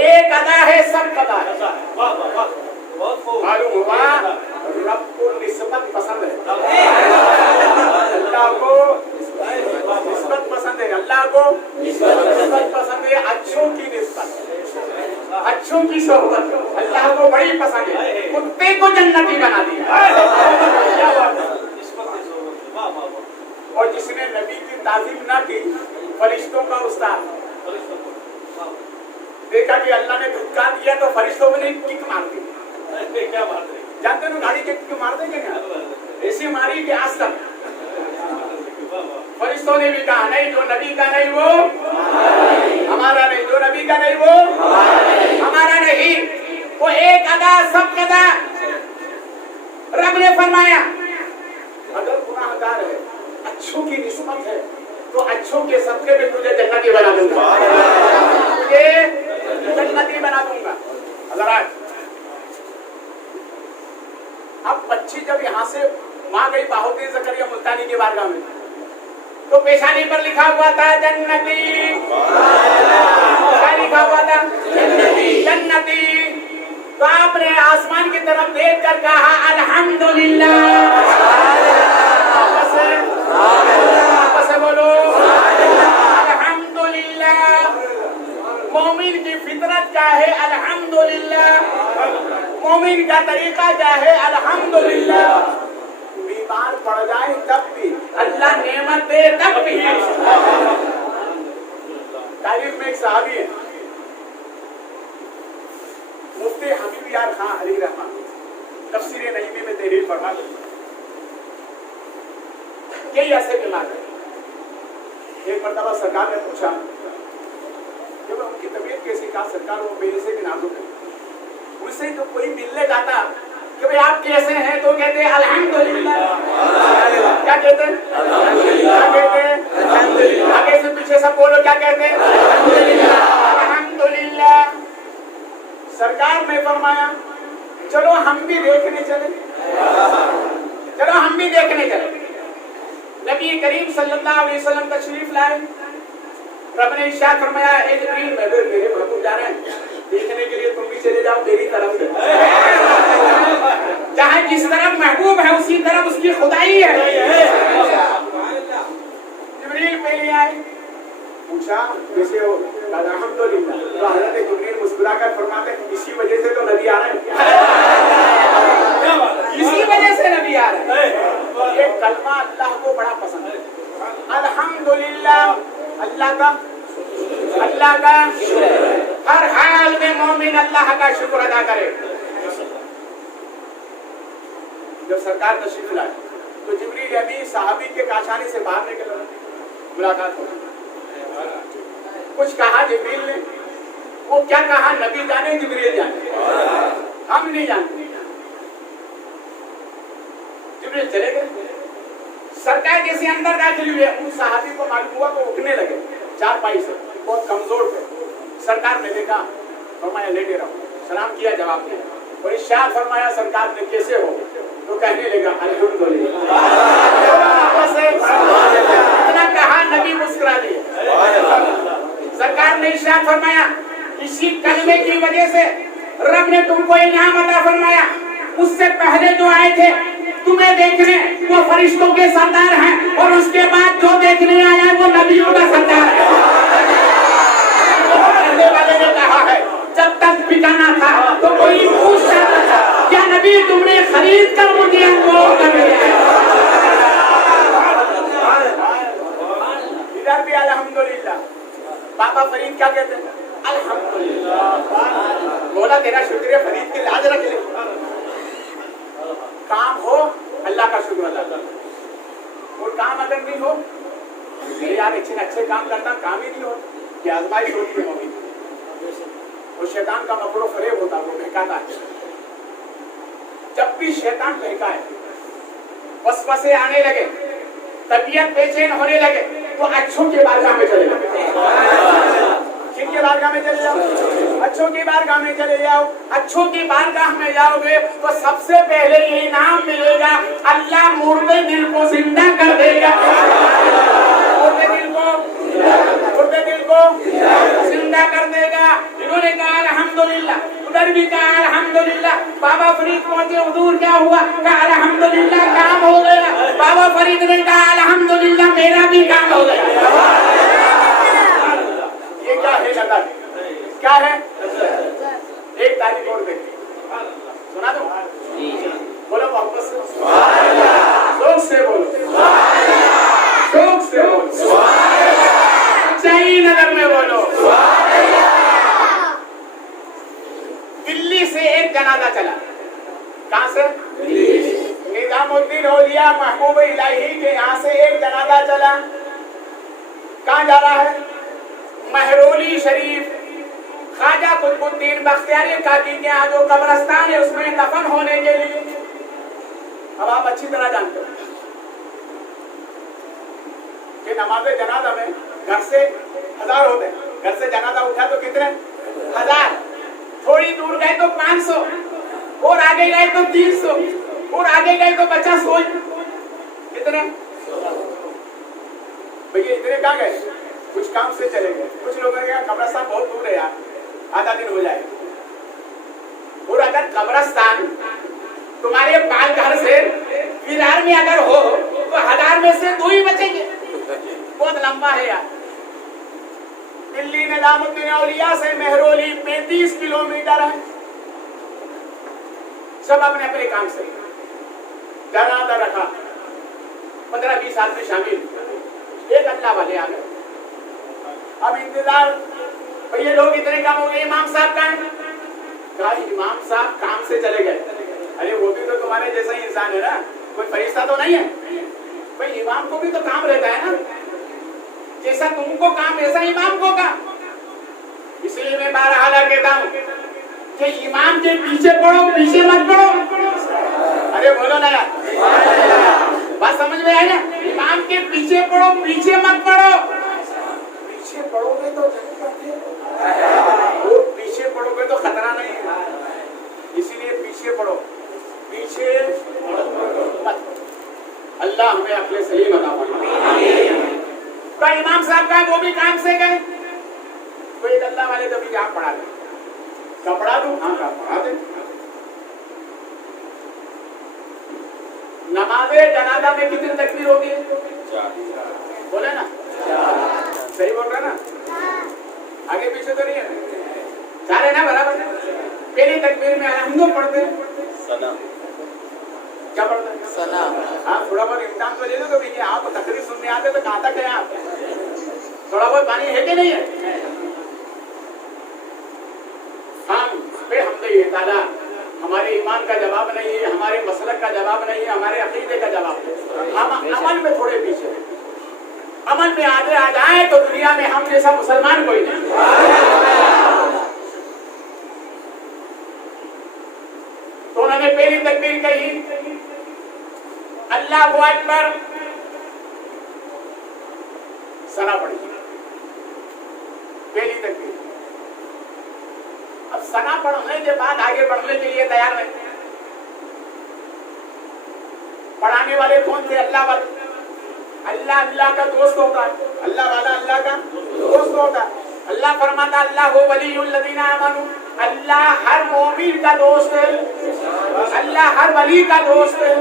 एक अदा है सब कदा है। मालूम हुआ रब को निस्बत पसंद है, अल्लाह को निस्बत पसंद है, अल्लाह को निस्बत पसंद है। अच्छों की निस्बत, अच्छों की सोहबत अल्लाह को बड़ी पसंद है। कुत्ते को जन्नती बना दिया। और जिसने नबी की ताजीम ना की, फरिश्तों का उस्ताद, देखा कि अल्लाह ने धुतकार दिया तो फरिश्तों ने किक मार दी। क्या मार दी? जानते हो गाड़ी के किक मार देंगे क्या? ऐसी मारी कि आज तक फरिश्तों ने भी कहा नहीं, जो नबी का नहीं वो हमारा नहीं, जो नबी का नहीं वो हमारा नहीं। वो एक अदा सब कदा। रब ने फरमाया अगर गुनाहगार है, अच्छों की निस्बत है, तो अच्छों के सबके में तुझे जन्नती बना दूंगा, तुझे जन्नती बना दूंगा। अगर अब बच्ची जब यहाँ से माँ गई बाहोती ज़करिया मुल्तानी के बारगाह में, तो पेशानी पर लिखा हुआ था जन्नती। क्या लिखा हुआ था? जन्नती, जन्नती। तो आपने आसमान की तरफ देख कर कहा अल्हम्दुलिल्लाह। आपस से बोलो अल्हम्दुलिल्लाह। मोमिन की फितरत क्या है? अल्हम्दुलिल्लाह। मोमिन का तरीका क्या है? अल्हम्दुलिल्लाह। बीमार पड़ जाए तब भी, अल्लाह नेमत दे तब भी। तारीफ में एक सहाबी है, मुफ्ती हबीब यार खान अली रहमान, तफसीर नईमी में तहरीर फरमाते कई ऐसे बीमार है। एक मरतबा सरकार ने पूछा जब उनकी तबीयत कैसी, कहा सरकार वो मेरे से भी नाजुक है, उनसे जो कोई मिलने जाता कि भाई आप कैसे हैं, तो कहते हैं अल्हम्दुलिल्लाह। क्या कहते हैं? क्या कहते हैं? आगे से पीछे सब बोलो, क्या कहते हैं? अल्हम्दुलिल्लाह। सरकार ने फरमाया चलो हम भी देखने चले, चलो हम भी देखने चले। नबी करीम सल्लल्लाहु अलैहि वसल्लम तशरीफ लाए। रब ने इरशाद फरमाया, ए जिब्रील, मैं मेरे महबूब जा रहे हैं देखने के लिए, तुम भी चले जाओ मेरी तरफ से। जहाँ जिस तरफ महबूब है उसी तरफ उसकी खुदाई है। जिब्रील पहले आए, पूछा कैसे हो? अल्हम्दुलिल्लाह। तो हज़रत जिब्रील मुस्कुराकर फरमाते, इसी वजह से तो नबी आ रहे हैं, इसी वजह से नबी आ रहे हैं। ये कलमा अल्लाह को बड़ा पसंद है। अल्हम्दुलिल्लाह, अल्लाह का हर हाल में मोमिन अल्लाह का शुक्र अदा करे। जब सरकार तशरीफ लाए तो जिब्रील अमीन साहबी के काशाने से बाहर निकल, मुलाकात हो, कुछ कहा जिब्रील ने। वो क्या कहा नबी जाने, जिब्रील जाने, हम नहीं जानते। जिब्रील चले गए। सरकार जैसे अंदर दाखिल हुए, उन साहबी को मालूम हुआ तो उठने लगे चारपाई से, बहुत कमजोर थे। सरकार ने देखा, फरमाया लेटे रहो, सलाम किया, जवाब दिया। और इरशाद फरमाया सरकार ने कैसे हो, तो कहने लगा अल्हम्दुलिल्लाह। इतना कहा नबी मुस्कुरा दिए। सरकार ने इरशाद फरमाया, इसी कलमे की वजह से रब ने तुमको इनाम अता फरमाया। उससे पहले जो आए थे तुम्हें देखने, वो फरिश्तों के सरदार हैं, और उसके बाद जो देखने आया वो नबियों का सरदार है। कहने वाले ने कहा है, जब तक बिकाना था तो कोई पूछता था, क्या नबी तुमने खरीद कर मुझे अनमोल कर दिया? इधर भी अल्हम्दुलिल्लाह। बाबा फरीद क्या कहते हैं? अल्हम्दुलिल्लाह। बोला तेरा शुक्रिया फरीद की लाज रख ले। काम हो अल्लाह का शुक्र अदा कर, और काम अगर नहीं हो, यार अच्छे काम करता, काम ही नहीं हो, कि आजमाइश होती है होगी। और शैतान का मकरो फरेब होता है, वो बहकाता है। जब भी शैतान बहकाए, वसवसे आने लगे, तबीयत बेचैन होने लगे, तो अच्छों के बारगाह में चले जाओ। किनके बारगाह में चले जाओ? अच्छों की बारगाह में चले जाओ। अच्छों की बारगाह में जाओगे तो सबसे पहले ये इनाम मिलेगा, अल्लाह मुर्दे दिल को जिंदा कर देगा। मुर्दे दिल को जिंदा कर देगा। इन्होंने कहा अल्हम्दुलिल्लाह, उधर भी कहा अल्हम्दुलिल्लाह। बाबा फरीद पहुंचे, हुजूर क्या हुआ? कहा अल्हम्दुलिल्लाह काम हो गया। बाबा फरीद ने कहा अल्हम्दुलिल्लाह मेरा भी काम हो गया। ये क्या है लगा? क्या है? एक तारीफ और देखिए, सुना दो, बोलो मोहब्बत से, शौक से बोलो, शौक से बोलो, सही नगर में बोलो। दिल्ली से एक जनाजा चला। कहां से? निजामुद्दीन औलिया महबूब इलाही के यहाँ से एक जनाजा चला। कहाँ जा रहा है? महरोली शरीफ, ख्वाजा कुतुबुद्दीन बख्तियारी काकी के यहाँ जो कब्रिस्तान है उसमें दफन होने के लिए। अब आप अच्छी तरह जानते हो कि नमाज़े जनाजा में घर से 1000 होते हैं। घर से जनाजा उठा तो कितने? 1000। थोड़ी दूर गए तो 500, और आगे गए तो 300, और आगे गए तो 50 हो। कितने भैया? इतने कहाँ गए? कुछ काम से चले गए, कुछ लोगों ने कहा कब्रिस्तान बहुत दूर है यार, आधा दिन हो जाए। और अगर कब्रिस्तान तुम्हारे बाल घर से विरार में अगर हो तो 1000 में से 2 ही बचेंगे। बहुत लंबा है यार। दिल्ली निजामुद्दीन औलिया से महरोली 35 किलोमीटर है। सब अपने अपने काम से जनाजा रखा, 15-20 आदमी शामिल, एक अल्लाह वाले आ गए। अब इंतजार, भैया लोग इतने काम हो गए, इमाम साहब कहाँ हैं? कहा इमाम साहब काम से चले गए। अरे वो भी तो तुम्हारे जैसा ही इंसान है ना, कोई फरिश्ता तो नहीं है। भाई इमाम को भी तो काम रहता है ना, जैसा तुमको काम वैसा इमाम को काम। इसलिए मैं बहरहाल कहता हूँ, कि इमाम के पीछे पढ़ो, पीछे मत पढ़ो। अरे बोलो ना यार, बात समझ में आई ना? इमाम के पीछे पढ़ो, पीछे मत पढ़ो। पीछे पढ़ोगे तो वो पीछे पढ़ोगे तो खतरा नहीं है, इसीलिए पीछे पढ़ो, पीछे मत। अल्लाह हमें अक्ल सलीम अता फरमाए। तो इमाम साहब का वो भी काम से गए, तो एक अल्लाह वाले कभी आप पढ़ा दे, कपड़ा दूं? हाँ का पढ़ा दे। नमाज़े जनाजा में कितनी तकबीर होती है? 4। बोले ना, सही बोल रहा ना? आगे पीछे तो नहीं है, 4 है ना? बराबर। पहली तकबीर में अलहम्दुलिल्लाह पढ़ते हैं, सना क्या पढ़ते हैं? सना। हाँ, थोड़ा बहुत इम्तिहान तो ले लो कभी कि आप तकरीर सुनने आते तो कहाँ तक है आप? थोड़ा बहुत पानी है कि नहीं है? हम पे हमदे ताला हमारे ईमान का जवाब नहीं है, हमारे मसलक का जवाब नहीं है, हमारे अकीदे का जवाब है। हम अमल में थोड़े पीछे हैं। अमल में आगे आ जाए तो दुनिया में हम जैसा मुसलमान कोई नहीं। तो उन्होंने पहली तकबीर कही, अल्लाहु अकबर, सना पढ़ी, पहली तकबीर। अब सना पढ़ने के बाद आगे बढ़ने के लिए तैयार नहीं। पढ़ाने वाले कौन थे? अल्लाह वाले। अल्लाह अल्लाह का दोस्त होता है, अल्लाह वाला अल्लाह का दोस्त होता है। अल्लाह फरमाता अल्लाह हो वलीयुल लदीना आमनू, अल्लाह हर मोमिन का दोस्त है, अल्लाह हर वली का दोस्त है।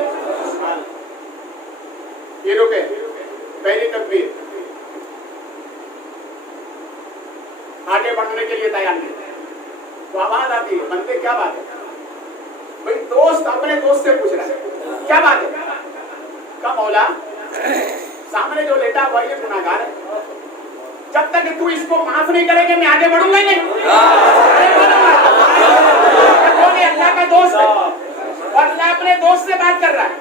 ये रुके, पहली तकबीर। आगे बढ़ने के लिए तैयार नहीं, तो आवाज आती है, बंदे क्या बात है? भाई दोस्त अपने दोस्त से पूछ रहा है, क्या बात है? क्या मौला, सामने जो लेटा हुआ ये गुनाहगार है, जब तक तू इसको माफ नहीं करेंगे मैं आगे बढ़ूंगा नहीं। अल्लाह का दोस्त है और अल्लाह अपने दोस्त से बात कर रहा है,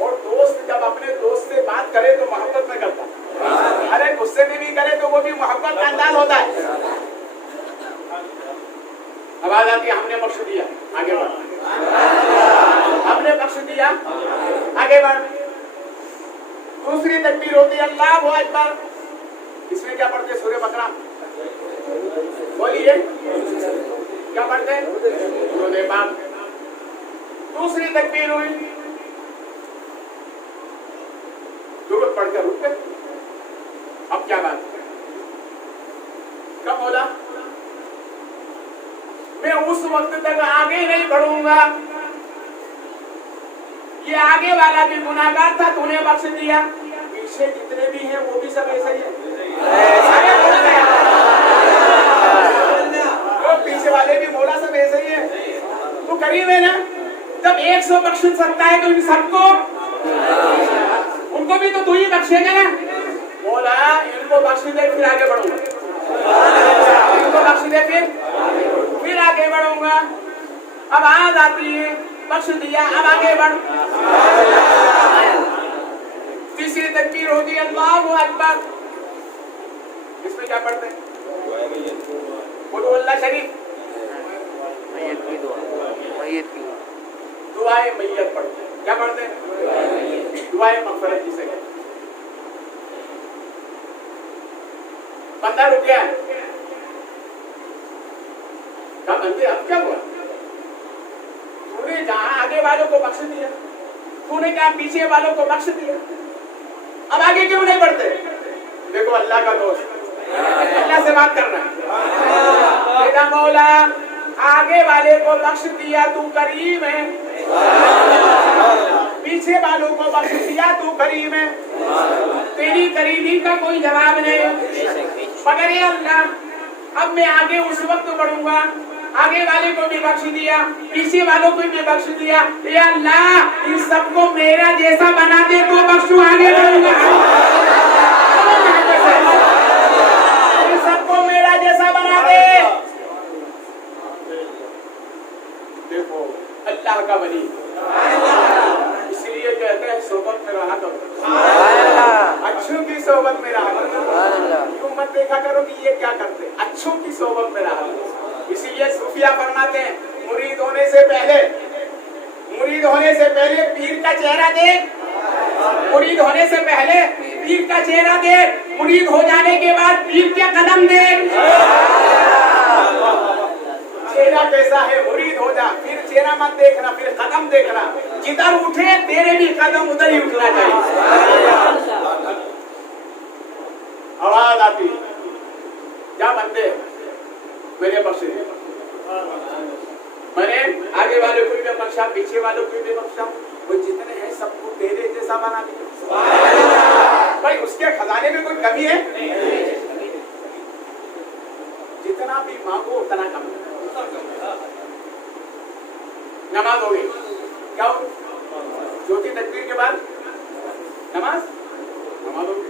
और दोस्त जब अपने दोस्त से बात करे तो मोहब्बत में करता है, अरे गुस्से में भी करे तो वो भी मोहब्बत का अंदाज होता है। आवाज आती है, हमने बख्श दिया, आगे बढ़, हमने बख्श दिया, आगे बढ़। दूसरी तकबीर होती है अल्लाहु अकबर, इसमें क्या पढ़ते? सूरह बकरा, बोलिए क्या पढ़ते? सूरह बाप। दूसरी तकबीर हुई, दुरूद पढ़कर रुक गए। अब क्या बात? कब बोला? मैं उस वक्त तक आगे नहीं बढ़ूंगा, ये आगे वाला भी गुनाहगार था, तूने बख्श दिया, पीछे जितने भी हैं वो भी सब ऐसे ही हैं। वो पीछे वाले भी मौला सब ऐसे ही हैं। तू करीब है ना, जब 100 बख्श सकता है तो इन सबको, उनको भी तो तू ही बख्शेगा ना। मौला इनको बख्श दे, फिर आगे बढ़ूंगा, इनको बख्श दे, फिर आगे बढ़ूंगा। अब आवाज आती है, बख्श दिया, अब आगे बढ़। तीसरी तकबीर होती है अल्लाहु अकबर, इसमें क्या पढ़ते हैं? बोलो अल्लाह शरीफ, दुआए मैयत पढ़ते हैं। क्या पढ़ते हैं? दुआए मग़फ़िरत जिसे कहते हैं। बंदा रुक गया, क्या बंदे अब क्या हुआ? तूने जहां आगे वालों को बख्श दिया, तूने क्या पीछे वालों को बख्श दिया, अब आगे क्यों नहीं बढ़ते? देखो अल्लाह का दोस्त अल्लाह से बात कर रहा है, बेटा मौला आगे वाले को बख्श दिया, तू करीम है, पीछे वालों को बख्श दिया, तू करीम है, तेरी करीमी का कोई जवाब नहीं। मगर ये अल्लाह अब मैं आगे उस वक्त बढ़ूंगा, आगे वाले को भी बख्श दिया, पीछे वालों को भी बख्श दिया, ये अल्लाह इन सबको मेरा जैसा बना दे तो बख्शू, आगे बढ़ूंगा। इन सबको मेरा जैसा बना दे। देखो अल्लाह का वली, इसलिए कहते हैं सोबत में रहा करो, अच्छों की सोबत में रहा करो। यूं मत देखा करो कि ये क्या करते, अच्छों की सोबत में रहा करो। इसीलिए सूफिया फरमाते हैं मुरीद होने से पहले पीर का चेहरा देख, मुरीद होने से पहले पीर का चेहरा देख, मुरीद हो जाने के बाद पीर के कदम देख। चेहरा कैसा है, मुरीद हो जा, फिर चेहरा मत देखना, फिर कदम देखना। जिधर उठे तेरे भी कदम उधर ही उठना चाहिए। आवाज आती क्या बनते मेरे बख्शे, मैंने आगे वाले को भी बख्शा, पीछे वालों को भी बख्शा, वो जितने हैं सबको तेरे जैसा बना दिया। भाई उसके खजाने में कोई कमी है? जितना भी मांगो उतना कम। नमाज हो गई, क्या हो? ज्योति तकबीर के बाद नमाज हो गई।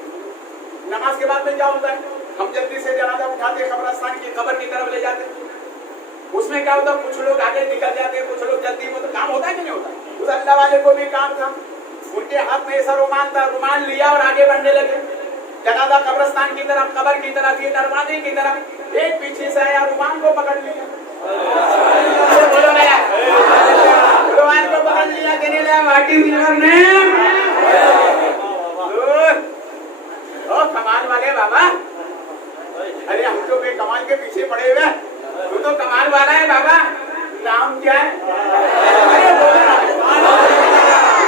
नमाज के बाद में क्या होता है? हम जल्दी से जनाजा उठाते, कब्रिस्तान की कब्र की तरफ ले जाते। उसमें क्या होता है? कुछ लोग आगे निकल जाते हैं, कुछ लोग जल्दी में। तो काम होता है कि नहीं होता? उस अल्लाह वाले को भी काम था, उनके हाथ में ऐसा रुमाल था, रुमाल लिया और आगे बढ़ने लगे जनाजा कब्रिस्तान की तरफ, कब्र की तरफ, ये दरवाजे की तरफ। एक पीछे से आया, रुमाल को पकड़ लिया, बोलो नया रुमाल को पकड़ लिया, कहने लगा व्हाट इज योर नेम? ओ कमाल वाले बाबा, अरे हम तो कमाल के पीछे पड़े हुए, तू तो कमाल वाला है बाबा। नाम क्या है? अरे बोलो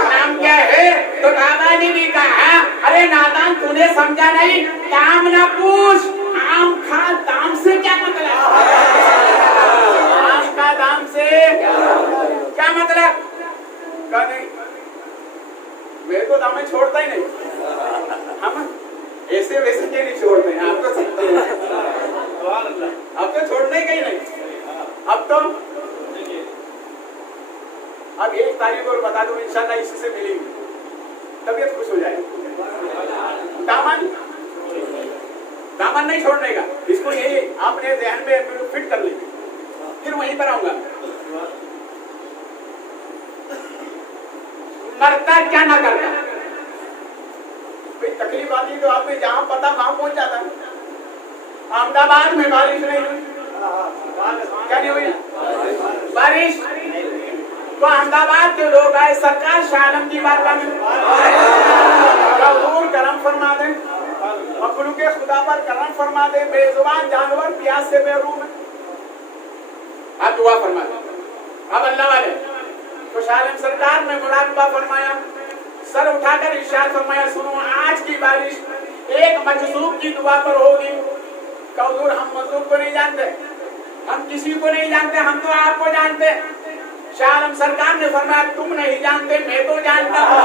नाम क्या है? तो बाबा ने भी कहा अरे नादान तूने समझा नहीं, काम ना पूछ, आम खा, दाम से क्या मतलब? आम का दाम से क्या मतलब? क्या नहीं, मेरे को दाम में छोड़ता ही नहीं, हम ऐसे वैसे के नहीं छोड़ते हैं। आप तो सकते हैं, अब तो छोड़ने का ही नहीं। अब 1 तारीख और बता दूं, इंशाल्लाह इसी से मिलेंगे, तबीयत खुश हो जाएगी। दामन नहीं छोड़ने का, इसको यही आपने ध्यान में फिट कर लेंगे। फिर वहीं पर आऊंगा, मरता क्या ना करता, तकलीफ आती तो आपने जहां पता वहां पहुंच जाता। अहमदाबाद में बारिश नहीं हुई, क्या नहीं हुई बारिश? तो अहमदाबाद के लोग आए, सरकार शाह आलम की बात में करम फरमा दे, मखलूक खुदा पर करम फरमा दे, बेजुबान जानवर प्यास से बेरूह है, आप दुआ फरमा दे। अब अल्लाह वाले तो शाह आलम सरकार ने मुराकबा फरमाया, सर उठाकर इरशाद फरमाया, सुनो आज की बारिश एक मजलूम की दुआ पर होगी। हुजूर हम मजलूम को नहीं जानते, हम किसी को नहीं जानते, हम तो आपको जानते। शाह आलम सरकार ने फरमाया तुम नहीं जानते, मैं तो जानता हूँ।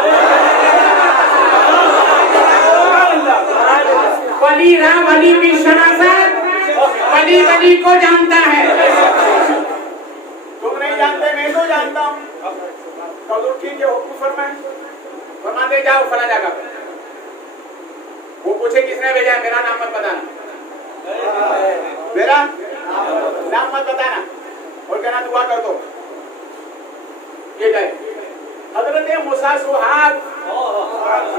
वली ना वली भी शनासत, वली वली को जानता है। तुम नहीं जानते, मैं तो जानता हूँ। हुजूर ठीक है, हुक्म फरमाए, फरमाते जाओ फला जगह। वो पूछे किसने भेजा है? मेरा नाम मत बताना, मेरा नाम मत बताना, और कहना दुआ कर दो। ये गए हजरत मूसा सुहाग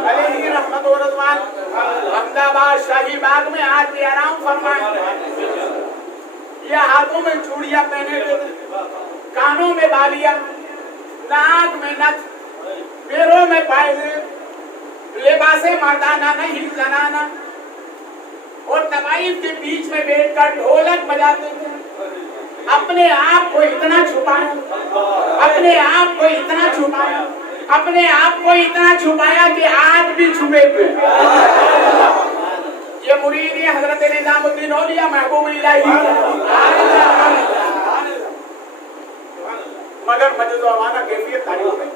अलैहि रहमत व रिज़वान अहमदाबाद शाही बाग में आज भी आराम फरमाए। ये हाथों में चूड़ियां पहने हुए, कानों में बालियां, नाक में नथ, पैरों में पायले, लिबासे मर्दाना नहीं जनाना, और तवाइफ के बीच में बैठकर ढोलक बजाते थे। अपने आप को इतना छुपाया, अपने आप को इतना छुपाया, अपने आप को इतना छुपाया कि आज भी छुपे हुए। ये मुरीद है हजरत निजामुद्दीन औलिया महबूब इलाही, मगर मजद अमाना कैफियत तारीफ है।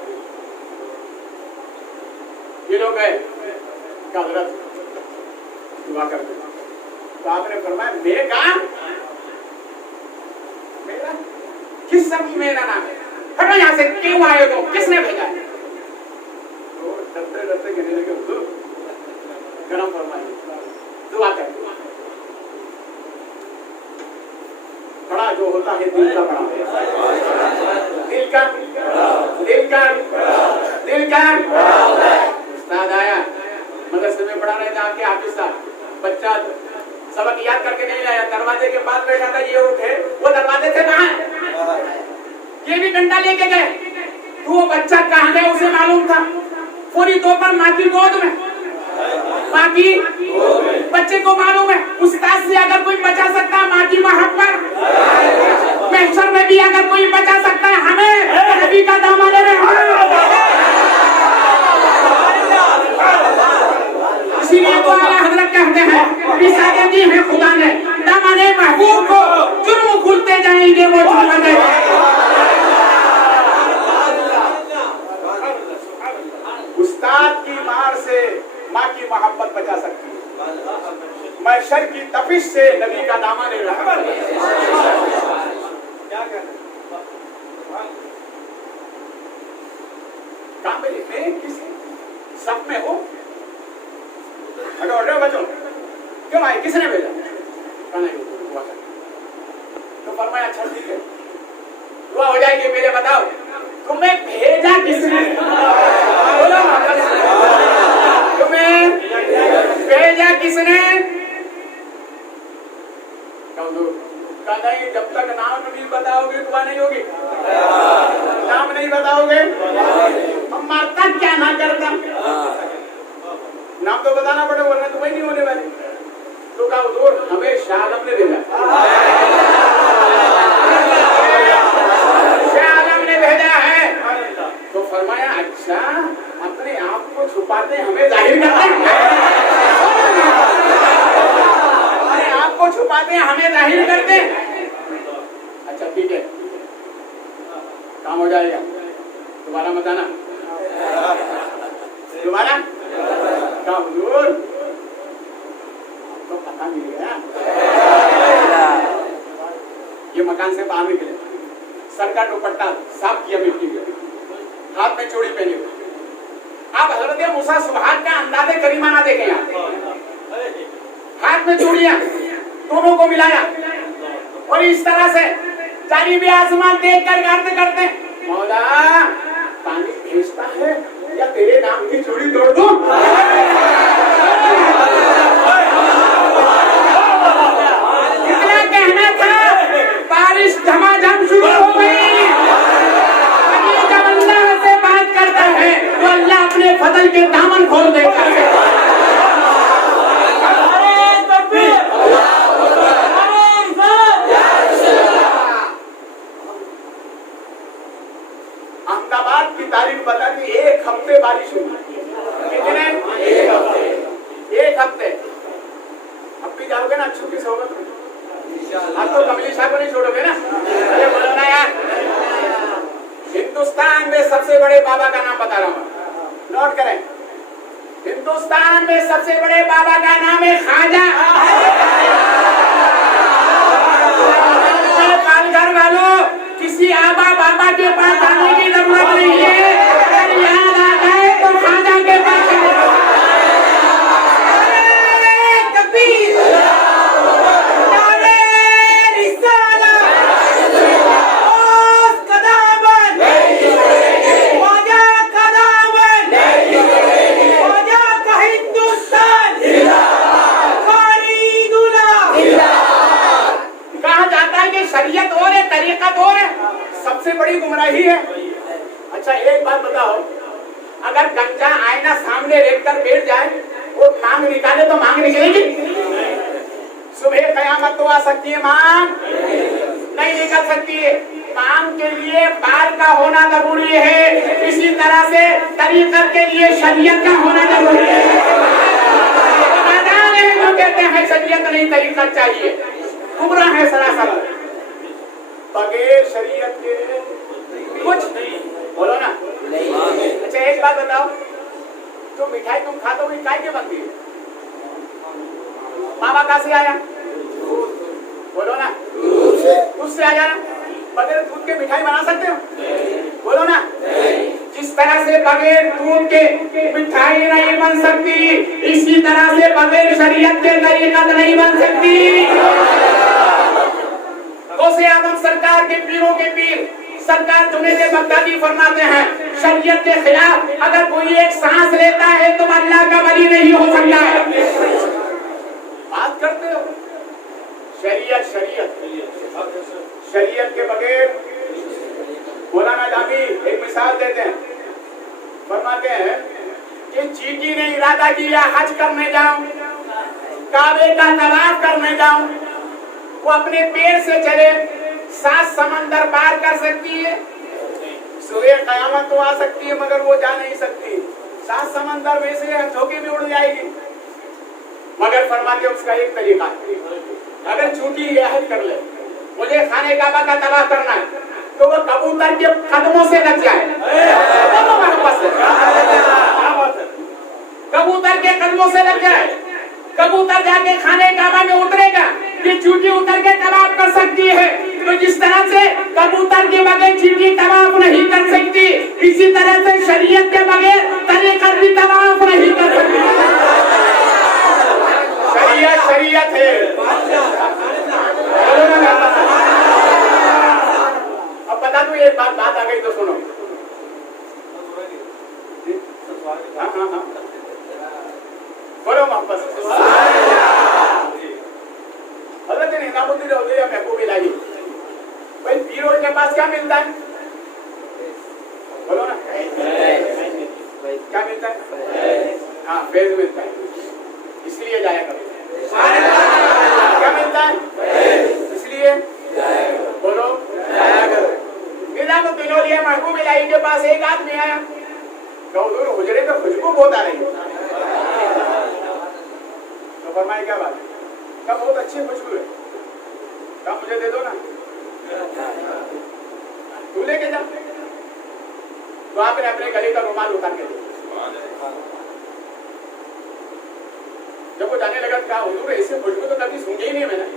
ये लोग गए हजरत दुआ करते, तो आपने फरमाया मैं कहा, मेरा किस सब मेरा नाम है, हटो यहाँ से, क्यों आए हो, किसने भेजा है? तो डरते डरते कहने लगे हुजूर गरम फरमाइए, दुआ कर। बड़ा जो होता है दिल का, बड़ा दिल का, दिल का, दिल का। उस्ताद आया, मदरसे में पढ़ा रहे थे आपके हाफिज साहब, बच्चा सबक याद करके नहीं लाया, दरवाजे के पास बैठा था, ये उठे, वो दरवाजे से कहाँ है? ये भी डंडा लेके गए, तो वो बच्चा कहाँ गया उसे मालूम था, पूरी दोपहर माँ की गोद में, माँ की बच्चे को मालूम है उस्ताद से अगर कोई बचा सकता है माँ की मोहब्बत, महशर में भी अगर कोई बचा सकता है हमें, नबी का दामन है। इसीलिए तो आला हजरत कहते हैं रिसाले दी है खुदा ने, दामने महबूब को जुर्म खुलते जाएंगे वो जुर्म। उस्ताद की मार से माँ की मोहब्बत बचा सकती है, महशर की तपिश से नबी का दामन है। क्या कहना काम में किसी सब में हो, अगर बचो क्यों भाई किसने भेजा? तो फरमाया अच्छा ठीक है, दुआ हो जाएगी। मेरे बताओ तुम्हें भेजा किसने? बोलो तुम्हें भेजा किसने? नहीं, जब तक नाम नहीं बताओगे दुआ नहीं होगी। नाम नहीं बताओगे हम मारता क्या ना करता, नाम तो बताना पड़ेगा वरना तुम्हें नहीं होने वाली। तो कहा हुजूर हमें शाह आलम ने भेजा, शाह आलम ने भेजा है। तो फरमाया अच्छा अपने आप को छुपाते हमें जाहिर करते हैं, अपने आप को छुपाते हमें जाहिर करते। अच्छा ठीक है काम हो जाएगा, दोबारा मत आना, दोबारा हुजूर तो पता मिल गया, ये मकान से बाहर निकले, सर का दुपट्टा साफ किया मिट्टी में, हाथ में चूड़ी पहनी हुई। आप हजरत मूसा सुभान का अंदाज़े करीमाना देखें, हाथ में चूड़ियां दोनों को मिलाया और इस तरह से जानिबे आसमान देखकर गाते करते मौला पानी भेजता है या तेरे नाम की चूड़ी तोड़ दूं? इतना कहना था, बारिश झमाझम शुरू हो गई। जब अल्लाह से बात करता है तो अल्लाह अपने फजल के दामन खोल देता है। अहमदाबाद की तारीख बता दी, 1 हफ्ते बारिश हुई। कितने? 1 हफ्ते। अब भी जाओगे ना अच्छू की सोबत में, आप तो कमली साहब को नहीं छोड़ोगे ना? अरे बोलो ना यार। हिंदुस्तान में सबसे बड़े बाबा का नाम बता रहा हूँ, नोट करें। हिंदुस्तान में सबसे बड़े बाबा का नाम है ख्वाजा। पालघर वालों किसी आबा बाबा के पास जाने की जरूरत नहीं है, अगर याद आ जाए तो ख्वाजा के पास शरीयत और है, तरीक़त और है, सबसे बड़ी गुमराही है। अच्छा एक बात बताओ, अगर गंजा आईना सामने रखकर बैठ जाए, वो मांग निकाले तो मांग निकलेगी? सुबह कयामत तो आ सकती है, मांग नहीं निकल सकती है। मांग के लिए बाल का होना जरूरी है, इसी तरह से तरीक़त के लिए शरीयत का होना जरूरी है। तो कहते हैं शरीयत नहीं तरीक़त चाहिए, गुमराह है सरासर। बगैर शरीयत के कुछ नहीं, बोलो ना नहीं। अच्छा एक बात बताओ, जो मिठाई तुम खाते हो काय के बनती है? मामा कहाँ से आया? बोलो ना, दूध से आया ना? बगैर दूध के मिठाई बना सकते हो? बोलो ना। जिस तरह से बगैर दूध के मिठाई नहीं बन सकती, इसी तरह से बगैर शरीयत के तरीक़त नहीं बन सकती। गौसे आदम सरकार के पीरों के पीर सरकार जुनैद बगदादी फरमाते हैं, शरीयत के खिलाफ अगर कोई एक सांस लेता है तो अल्लाह का वली नहीं हो सकता है। बात करते हो शरीयत शरीयत के बगैर मौलाना जामी एक मिसाल देते हैं, फरमाते हैं कि चीटी ने इरादा किया हज करने जाऊं, काबे का तवाफ करने जाऊं, वो अपने पैर से चले 7 समंदर पार कर सकती है? सुबह कयामत तो आ सकती है मगर वो जा नहीं सकती। 7 समंदर में से धोखे में उड़ जाएगी। मगर फरमाते उसका एक तरीका है, अगर झूठी अहद कर ले मुझे खाने काबा का तबाह करना है तो वो कबूतर के कदमों से लग जाए, कबूतर के कदमों से लग जाए, कबूतर जाके खाने काबा में उतरेगा कि चींटी उतर के तबाह कर सकती है। तो जिस तरह से कबूतर के बगैर चींटी तबाह नहीं कर सकती, इसी तरह से शरीयत के बगैर तरीक़त भी तबाह नहीं कर सकती। शरीयत है। अब बता दूं एक बात आ गई तो सुनो। हाँ। बोलो वापस। हज़रत निज़ामुद्दीन औलिया महबूब इलाही, भाई पीरों के पास क्या मिलता है? बोलो ना, क्या मिलता है? हाँ, फैज़ मिलता है, इसलिए जाया करो। क्या मिलता है? इसलिए बोलो जाया करो। निज़ामुद्दीन औलिया महबूब इलाही के पास एक आदमी आया, हुजूर हुजरे में खुशबू बहुत आ रही है। तो फरमाए क्या बात है? कहा बहुत अच्छी खुशबू है। कहा मुझे दे दो ना। तू लेके जा। तो आपने अपने गले का रुमाल उतार के दिया। जब वो जाने लगा कहा हुजूर ऐसी खुशबू तो कभी सुनी ही नहीं मैंने।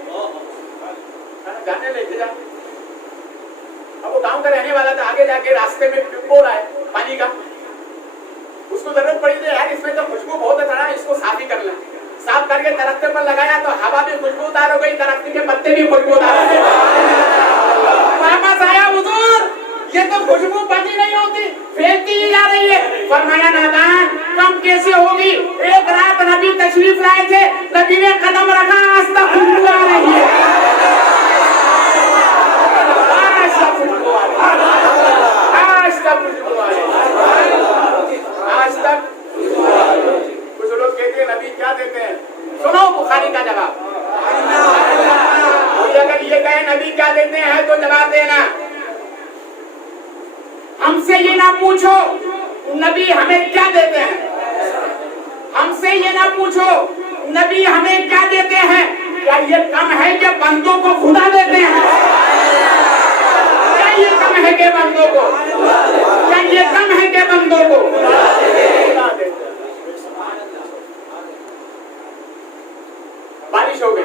जाने लेके जा। अब वो गांव का रहने वाला था, आगे जाके रास्ते में पिपो रहा है पानी का, उसको जरूरत पड़ी तो यार इसमें तो खुशबू बहुत है, इसको साफ ही कर ले। साफ करके दरख्त पर लगाया तो हवा भी खुशबूदार हो गई, दरख्त के पत्ते भी खुशबूदार हो गए। वापस आया हुजूर, ये तो खुशबू बची नहीं होती, फैलती ही जा रही है। फरमाया नादान, कम कैसे होगी? एक रात नबी तशरीफ लाए थे, नबी ने कदम रखा, आज तक खुशबू आ रही है। आज तक खुशबू आ रही है। आज तक खुशबू आ रही है। आज तक कुछ लोग कहते हैं नबी क्या देते हैं? सुनो बुखारी का जवाब। अगर ये कहे नबी क्या देते हैं तो जवाब देना। हमसे ये ना पूछो नबी हमें क्या देते हैं, हमसे ये ना पूछो नबी हमें क्या देते हैं। क्या ये कम है कि बंदों को खुदा देते हैं? क्या ये कम है कि बंदों को? क्या ये कम है कि बंदों को? बारिश हो गई,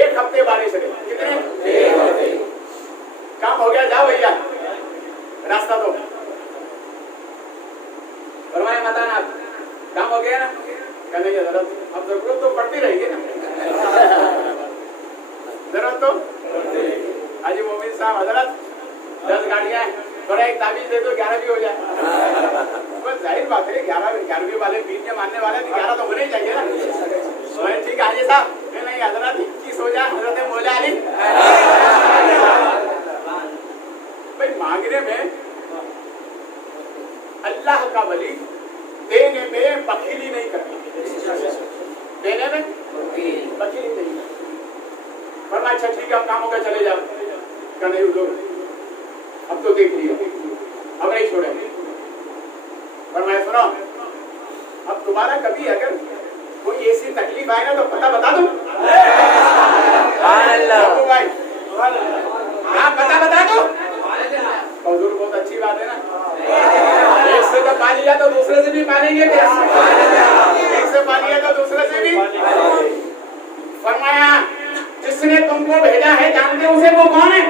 1 हफ्ते बारिश रही। कितने? काम हो गया, जाओ भैया रास्ता दो। फरमाया बताना काम हो गया ना? क्या नहीं जरूरत, अब जरूरत तो पड़ती रहेगी ना। जरूरत तो हाजी मोमिन साहब हजरत 10 गाड़ियां, थोड़ा एक ताबीज दे दो 11 भी हो जाए। बस जाहिर बात है 11वीं वाले 20 के मानने वाले 11 तो होने ही चाहिए ना। ठीक है हाजी साहब, नहीं हजरत 21 हो जाए, हजरत मौला अली। भाई मांगने में अल्लाह का वली, देने में बखीली नहीं करती, देने में बखीली नहीं। वरना अच्छा ठीक है, अब काम होगा चले जाओ। क्या नहीं लोग अब तो देख लिया, अब नहीं छोड़े। वरना सुनो, अब दोबारा कभी अगर कोई ऐसी तकलीफ आएगा तो पता बता दो भाई, आप बता दो। हुजूर बहुत अच्छी बात है ना, एक से तो पा लिया तो दूसरे से भी पालेंगे, एक से पा लिया तो दूसरे से भी। फरमाया जिसने तुमको भेजा है जानते उसे वो कौन है?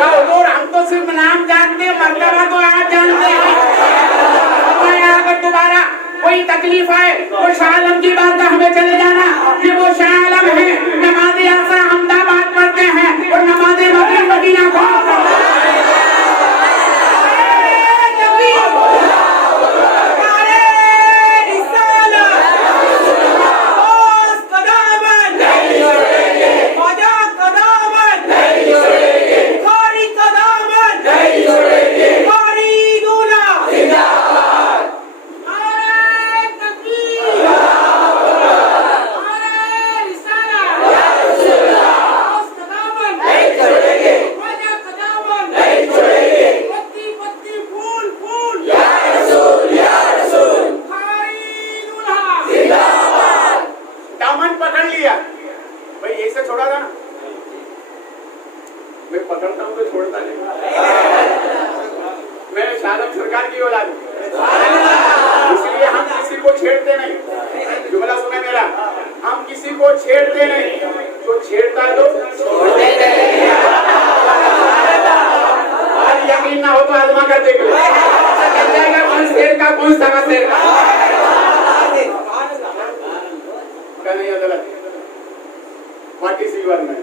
हुजूर हम तो सिर्फ नाम जानते, मर्तबा तो आप जानते हैं। फरमाया अगर दोबारा कोई तकलीफ आए तो शाह आलम की बारगाह में चले जाना, कि वो शाह आलम है, नमाज़े असर अहमदाबाद पढ़ते हैं और नमाज़े मगरिब मदीना को छोड़ा था ना, मैं पकड़ता हूँ तो छोड़ता नहीं। मैं शाहरुख सरकार की औलाद हूँ, इसलिए हम किसी को छेड़ते नहीं। जुमला सुने मेरा, हम किसी को छेड़ते नहीं, तो छेड़ता है तो छोड़ते नहीं। और यकीन ना हो तो आजमा कर देख लो, चल जाएगा कौन शेर का कौन सगा शेर का। नहीं गलत, व्हाट इज यूर नेम,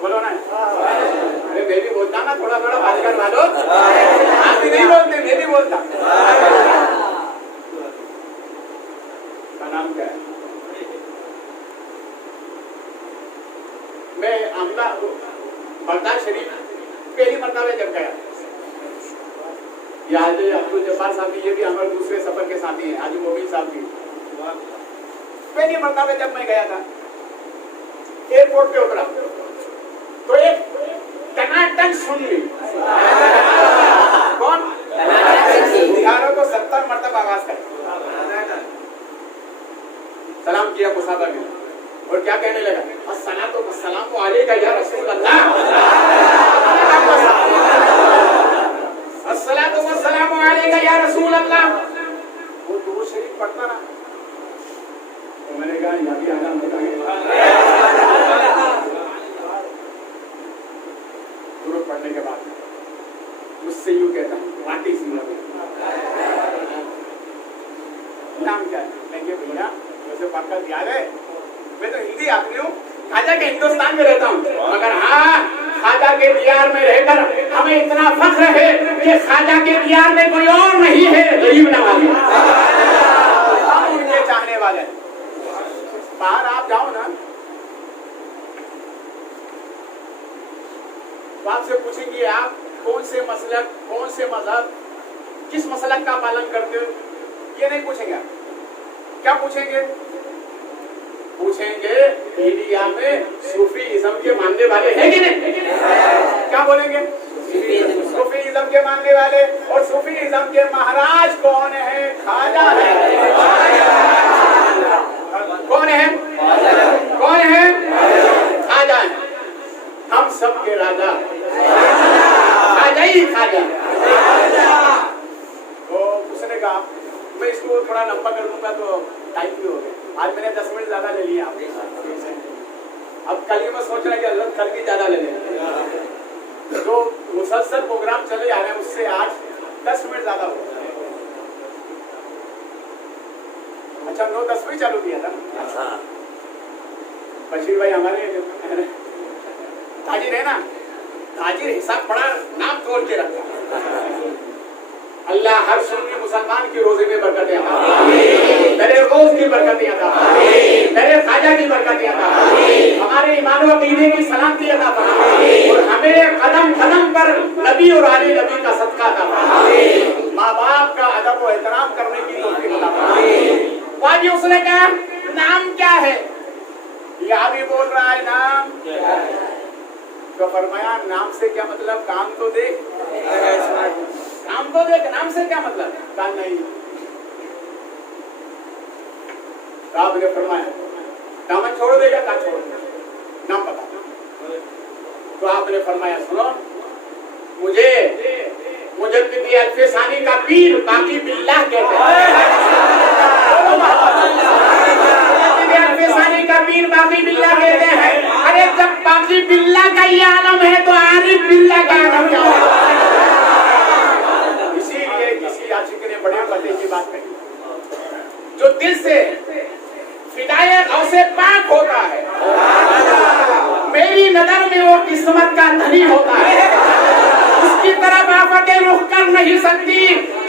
बोलो ना। अरे मैं भी बोलता ना, थोड़ा थोड़ा बात कर वालो, आप भी नहीं बोलते, मैं भी बोलता। का नाम क्या है? मैं आमला बगदाद शरीफ पहली मरतबा जब गया, ये आज अब्दुल जब्बार साहब भी, ये भी हमारे दूसरे सफर के साथी हैं, हाजी मोबिन साहब भी। पहली मरतबा जब मैं गया था, एयरपोर्ट पे उतरा तो एक टनाटन सुन ली। कौन? बिहारों को 70 मरतबा आवाज कर सलाम किया मुसाफिर ने, और क्या कहने लगा, अस्सलातु वस्सलामु अलैका या रसूल अल्लाह, अस्सलातु वस्सलामु अलैका या रसूल अल्लाह। वो दुरूद शरीफ पढ़ता ना, तो मैंने कहा यहाँ भी आना बताइए। दुरूद पढ़ने के बाद मुझसे यूँ कहता, व्हाट इज योर नाम क्या है? मैं क्या भैया मुझे पक्का याद है, मैं तो हिंदी आदमी हूँ, खाजा के हिंदुस्तान में रहता हूँ, मगर हाँ खाजा के दियार में रहकर हमें इतना फख्र है कि खाजा के दियार में कोई और नहीं है, गरीब नवाज़ उनके चाहने वाले। बाहर आप जाओ ना, तो आपसे पूछेंगे आप कौन से मसलक, कौन से मजहब, किस मसलक का पालन करते हो, ये नहीं पूछेंगे आप। क्या पूछेंगे? पूछेंगे इंडिया में सूफी इज्म के मानने वाले हैं कि नहीं? क्या बोलेंगे? सूफी इज्म के मानने वाले। और सूफी इज्म के महाराज कौन है? खाजा है। कौन है? कौन है? खाजा है। हम सब के राजा खाजा ही खाजा। तो उसने कहा मैं इसको थोड़ा लंबा कर दूंगा तो टाइम भी हो गया, आज मैंने 10 मिनट ज्यादा ले लिया। अब कल ही मैं सोच रहा कि हजरत कल भी ज्यादा ले लें, तो मुसलसल प्रोग्राम चले आ रहे हैं, उससे आज 10 मिनट ज्यादा हो गया। अच्छा 9:10 में चालू किया था। बशीर भाई हमारे ताजिर है ना, ताजिर हिसाब बड़ा नाम तोड़ के रखा। अल्लाह हर सुन्नी मुसलमान की रोजे में बरकतें अता फरमाए, मेरे रोज की बरकतें अता फरमाए, मेरे खाजा की बरकतें अता फरमाए, हमारे ईमान व अकीदे की सलामती अता फरमाए, और हमें कदम कदम पर नबी और आले नबी का सदका अता फरमाए, माँ बाप का अदब व एहतराम करने की तौफीक अता फरमाए। वाजी उसने कहा नाम क्या है? यहाँ भी बोल रहा है नाम, तो फरमाया नाम से क्या मतलब, काम तो देख, काम तो देख, नाम से क्या मतलब? कहा नहीं। आपने फरमाया दामन छोड़ देगा, कहा छोड़ देगा, नाम बता। तो आपने फरमाया सुनो, मुझे मुजद्दिद अल्फसानी का पीर बाकी बिल्लाह कहते हैं। अल्फसानी का पीर बाकी बिल्लाह कहते हैं। अरे जब बाकी बिल्लाह का ये आलम है तो आरिफ बिल्लाह का आलम क्या होगा? इसीलिए किसी आशिक ने बड़े पते की बात कही, जो दिल से फिदाए गौसे पाक होता है, मेरी नजर में वो किस्मत का धनी होता है, उसकी तरफ आफतें रुख कर नहीं सकती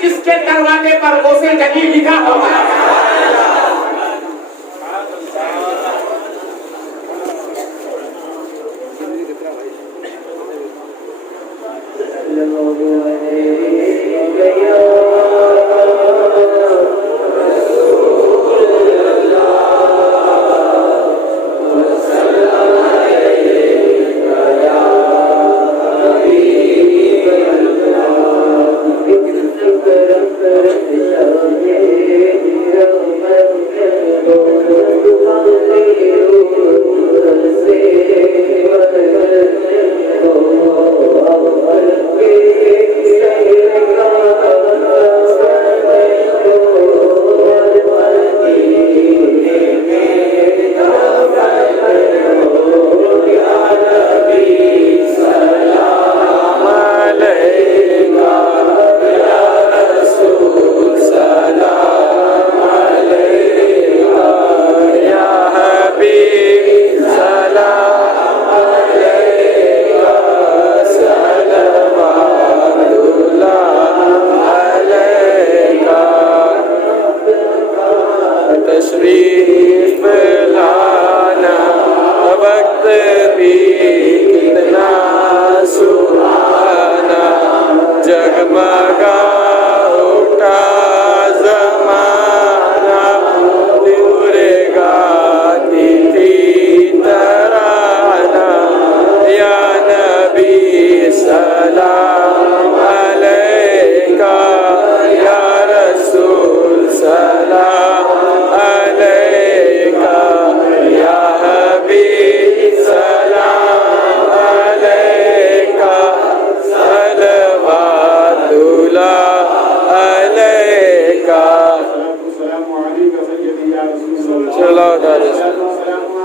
जिसके दरवाजे पर गौसे जली लिखा होता है।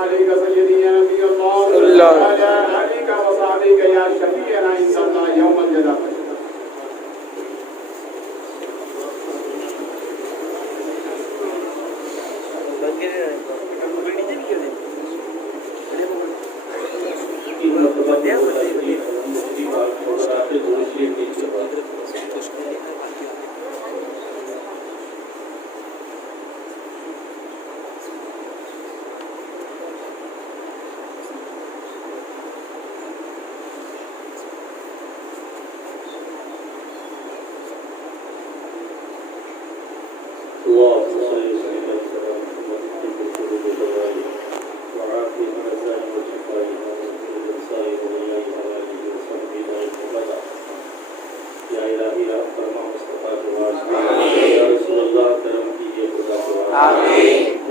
अलैका सय्यदी या नबी अल्लाह सल्लल्लाहु अला अलैका व सहाबिका या शफीअना इंदल्लाह यौमल जज़ा।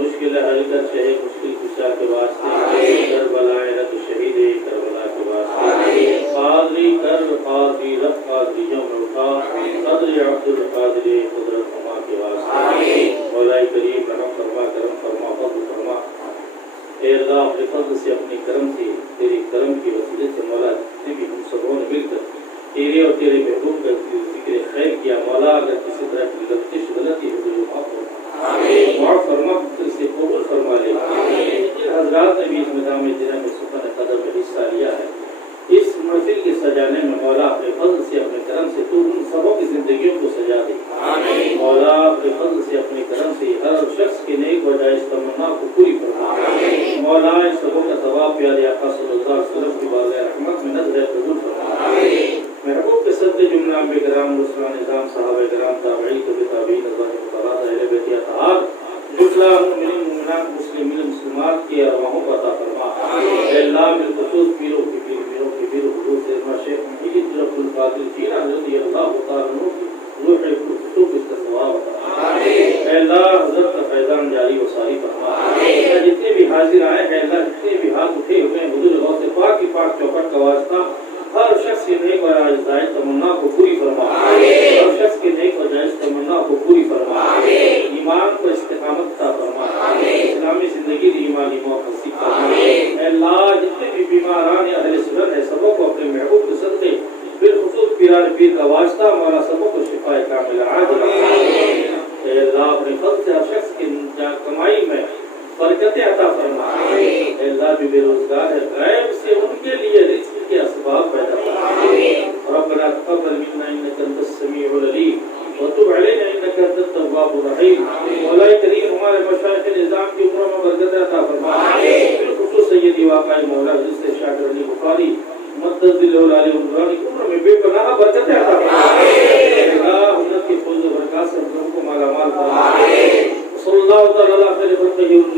मुश्किल हरकत शहे मुश्किल कुशा के वास्ते करबलाए रत शहीद करबला के वास्ते कादरी कर कादरी रब कादरी जम उठा कदर अब्दुल कादरी कुदरत फरमा के वास्ते मौला करीम रहम फरमा करम फरमा फज़ल फरमा। ए अल्लाह अपने फज़ल से अपने करम से तेरे करम की वसीले से मौला जितने भी हम सबों ने मिलकर तेरे और तेरे महबूब का जिक्र खैर किया मौला अगर किसी तरह की गलती हो तो माफ हो माफ फरमा से कबूल फरमा ले। जिन हजरात ने भी इस मैदान में जिन्होंने सुबह कदर में हिस्सा लिया है इस महफिल के सजाने में मौला अपने फजल से अपने करम से तू उन सबों की जिंदगियों को सजा दे मौला अपने फजल से अपने करम से हर शख्स के नेक व जायज़ तमन्ना को पूरी फरमा मौला इन सबों का सवाब प्यारे आका सल्लल्लाहु अलैहि वसल्लम की बारगाह रहमत में नज़र कबूल फरमा। महबूब के सदक़े जुमला अंबे किराम रुसलान निज़ाम सहाबा किराम ताबई ताबईन अज़वाज मुतहहारा अहले बैत अतहार जुमला मुमिनीन मुमिनात मुस्लिमीन मुस्लिमात की अरवाहों को अता फरमा। अल्लाह बिलखुसूस पीरों की पीर हुजूर सैयदना शेख मुहीद्दीन अब्दुल कादिर जीलानी रज़ियल्लाहु तआला अन्हु की रूह कुतुब इसका सवाब अता। अल्लाह हज़रत का फैज़ान जारी व सारी फरमा। जितने भी हाजिर आए हैं अल्लाह जितने भी हाथ उठे हुए हैं हुजूर गौसे पाक की पाक चौखट का वास्ता हर शख्स के नेक और जायज़ तमन्ना को पूरी फरमा। हर शख्स के नेक और जायज़ तमन्ना को पूरी फरमा। ईमान को इस्तिकामत अता फरमा। इस्लामी जिंदगी की ईमानी मौत नसीब फरमा। अल्लाह जितने भी बीमारान या अहले सुन्नत है सबों को अपने महबूब के सदक़े बिलखुसूस पीर का वास्ता मौला सबों को शिफाए कामिला आजिला। अल्लाह अपने फज़ल से हर शख्स की कमाई में बरकतें अता फरमा। अल्लाह भी बेरोजगार है गैब से उनके लिए रिज़्क़ के असबाब पैदा फरमा। रब्बना तक़ब्बल मिन्ना इन्नका अंतस समीउल अलीम व तुब अलैना इन्नका अंतत तव्वाबुर रहीम। मौला करीम हमारे मशाइख़ निज़ाम की उम्रों में बरकत अता फरमा। बिलखुसूस सय्यदी वाक़ई मौला हज़रत शाकिर अली बुखारी मद्ददिल्लाहु अलैहि उम्र की उम्र में बेपनाह बरकत अता फरमा। अल्लाह उन्नत के फज़ल व बरकत से हम लोगों को मालामाल फरमा। सल्लल्लाहु अलैहि व सल्लम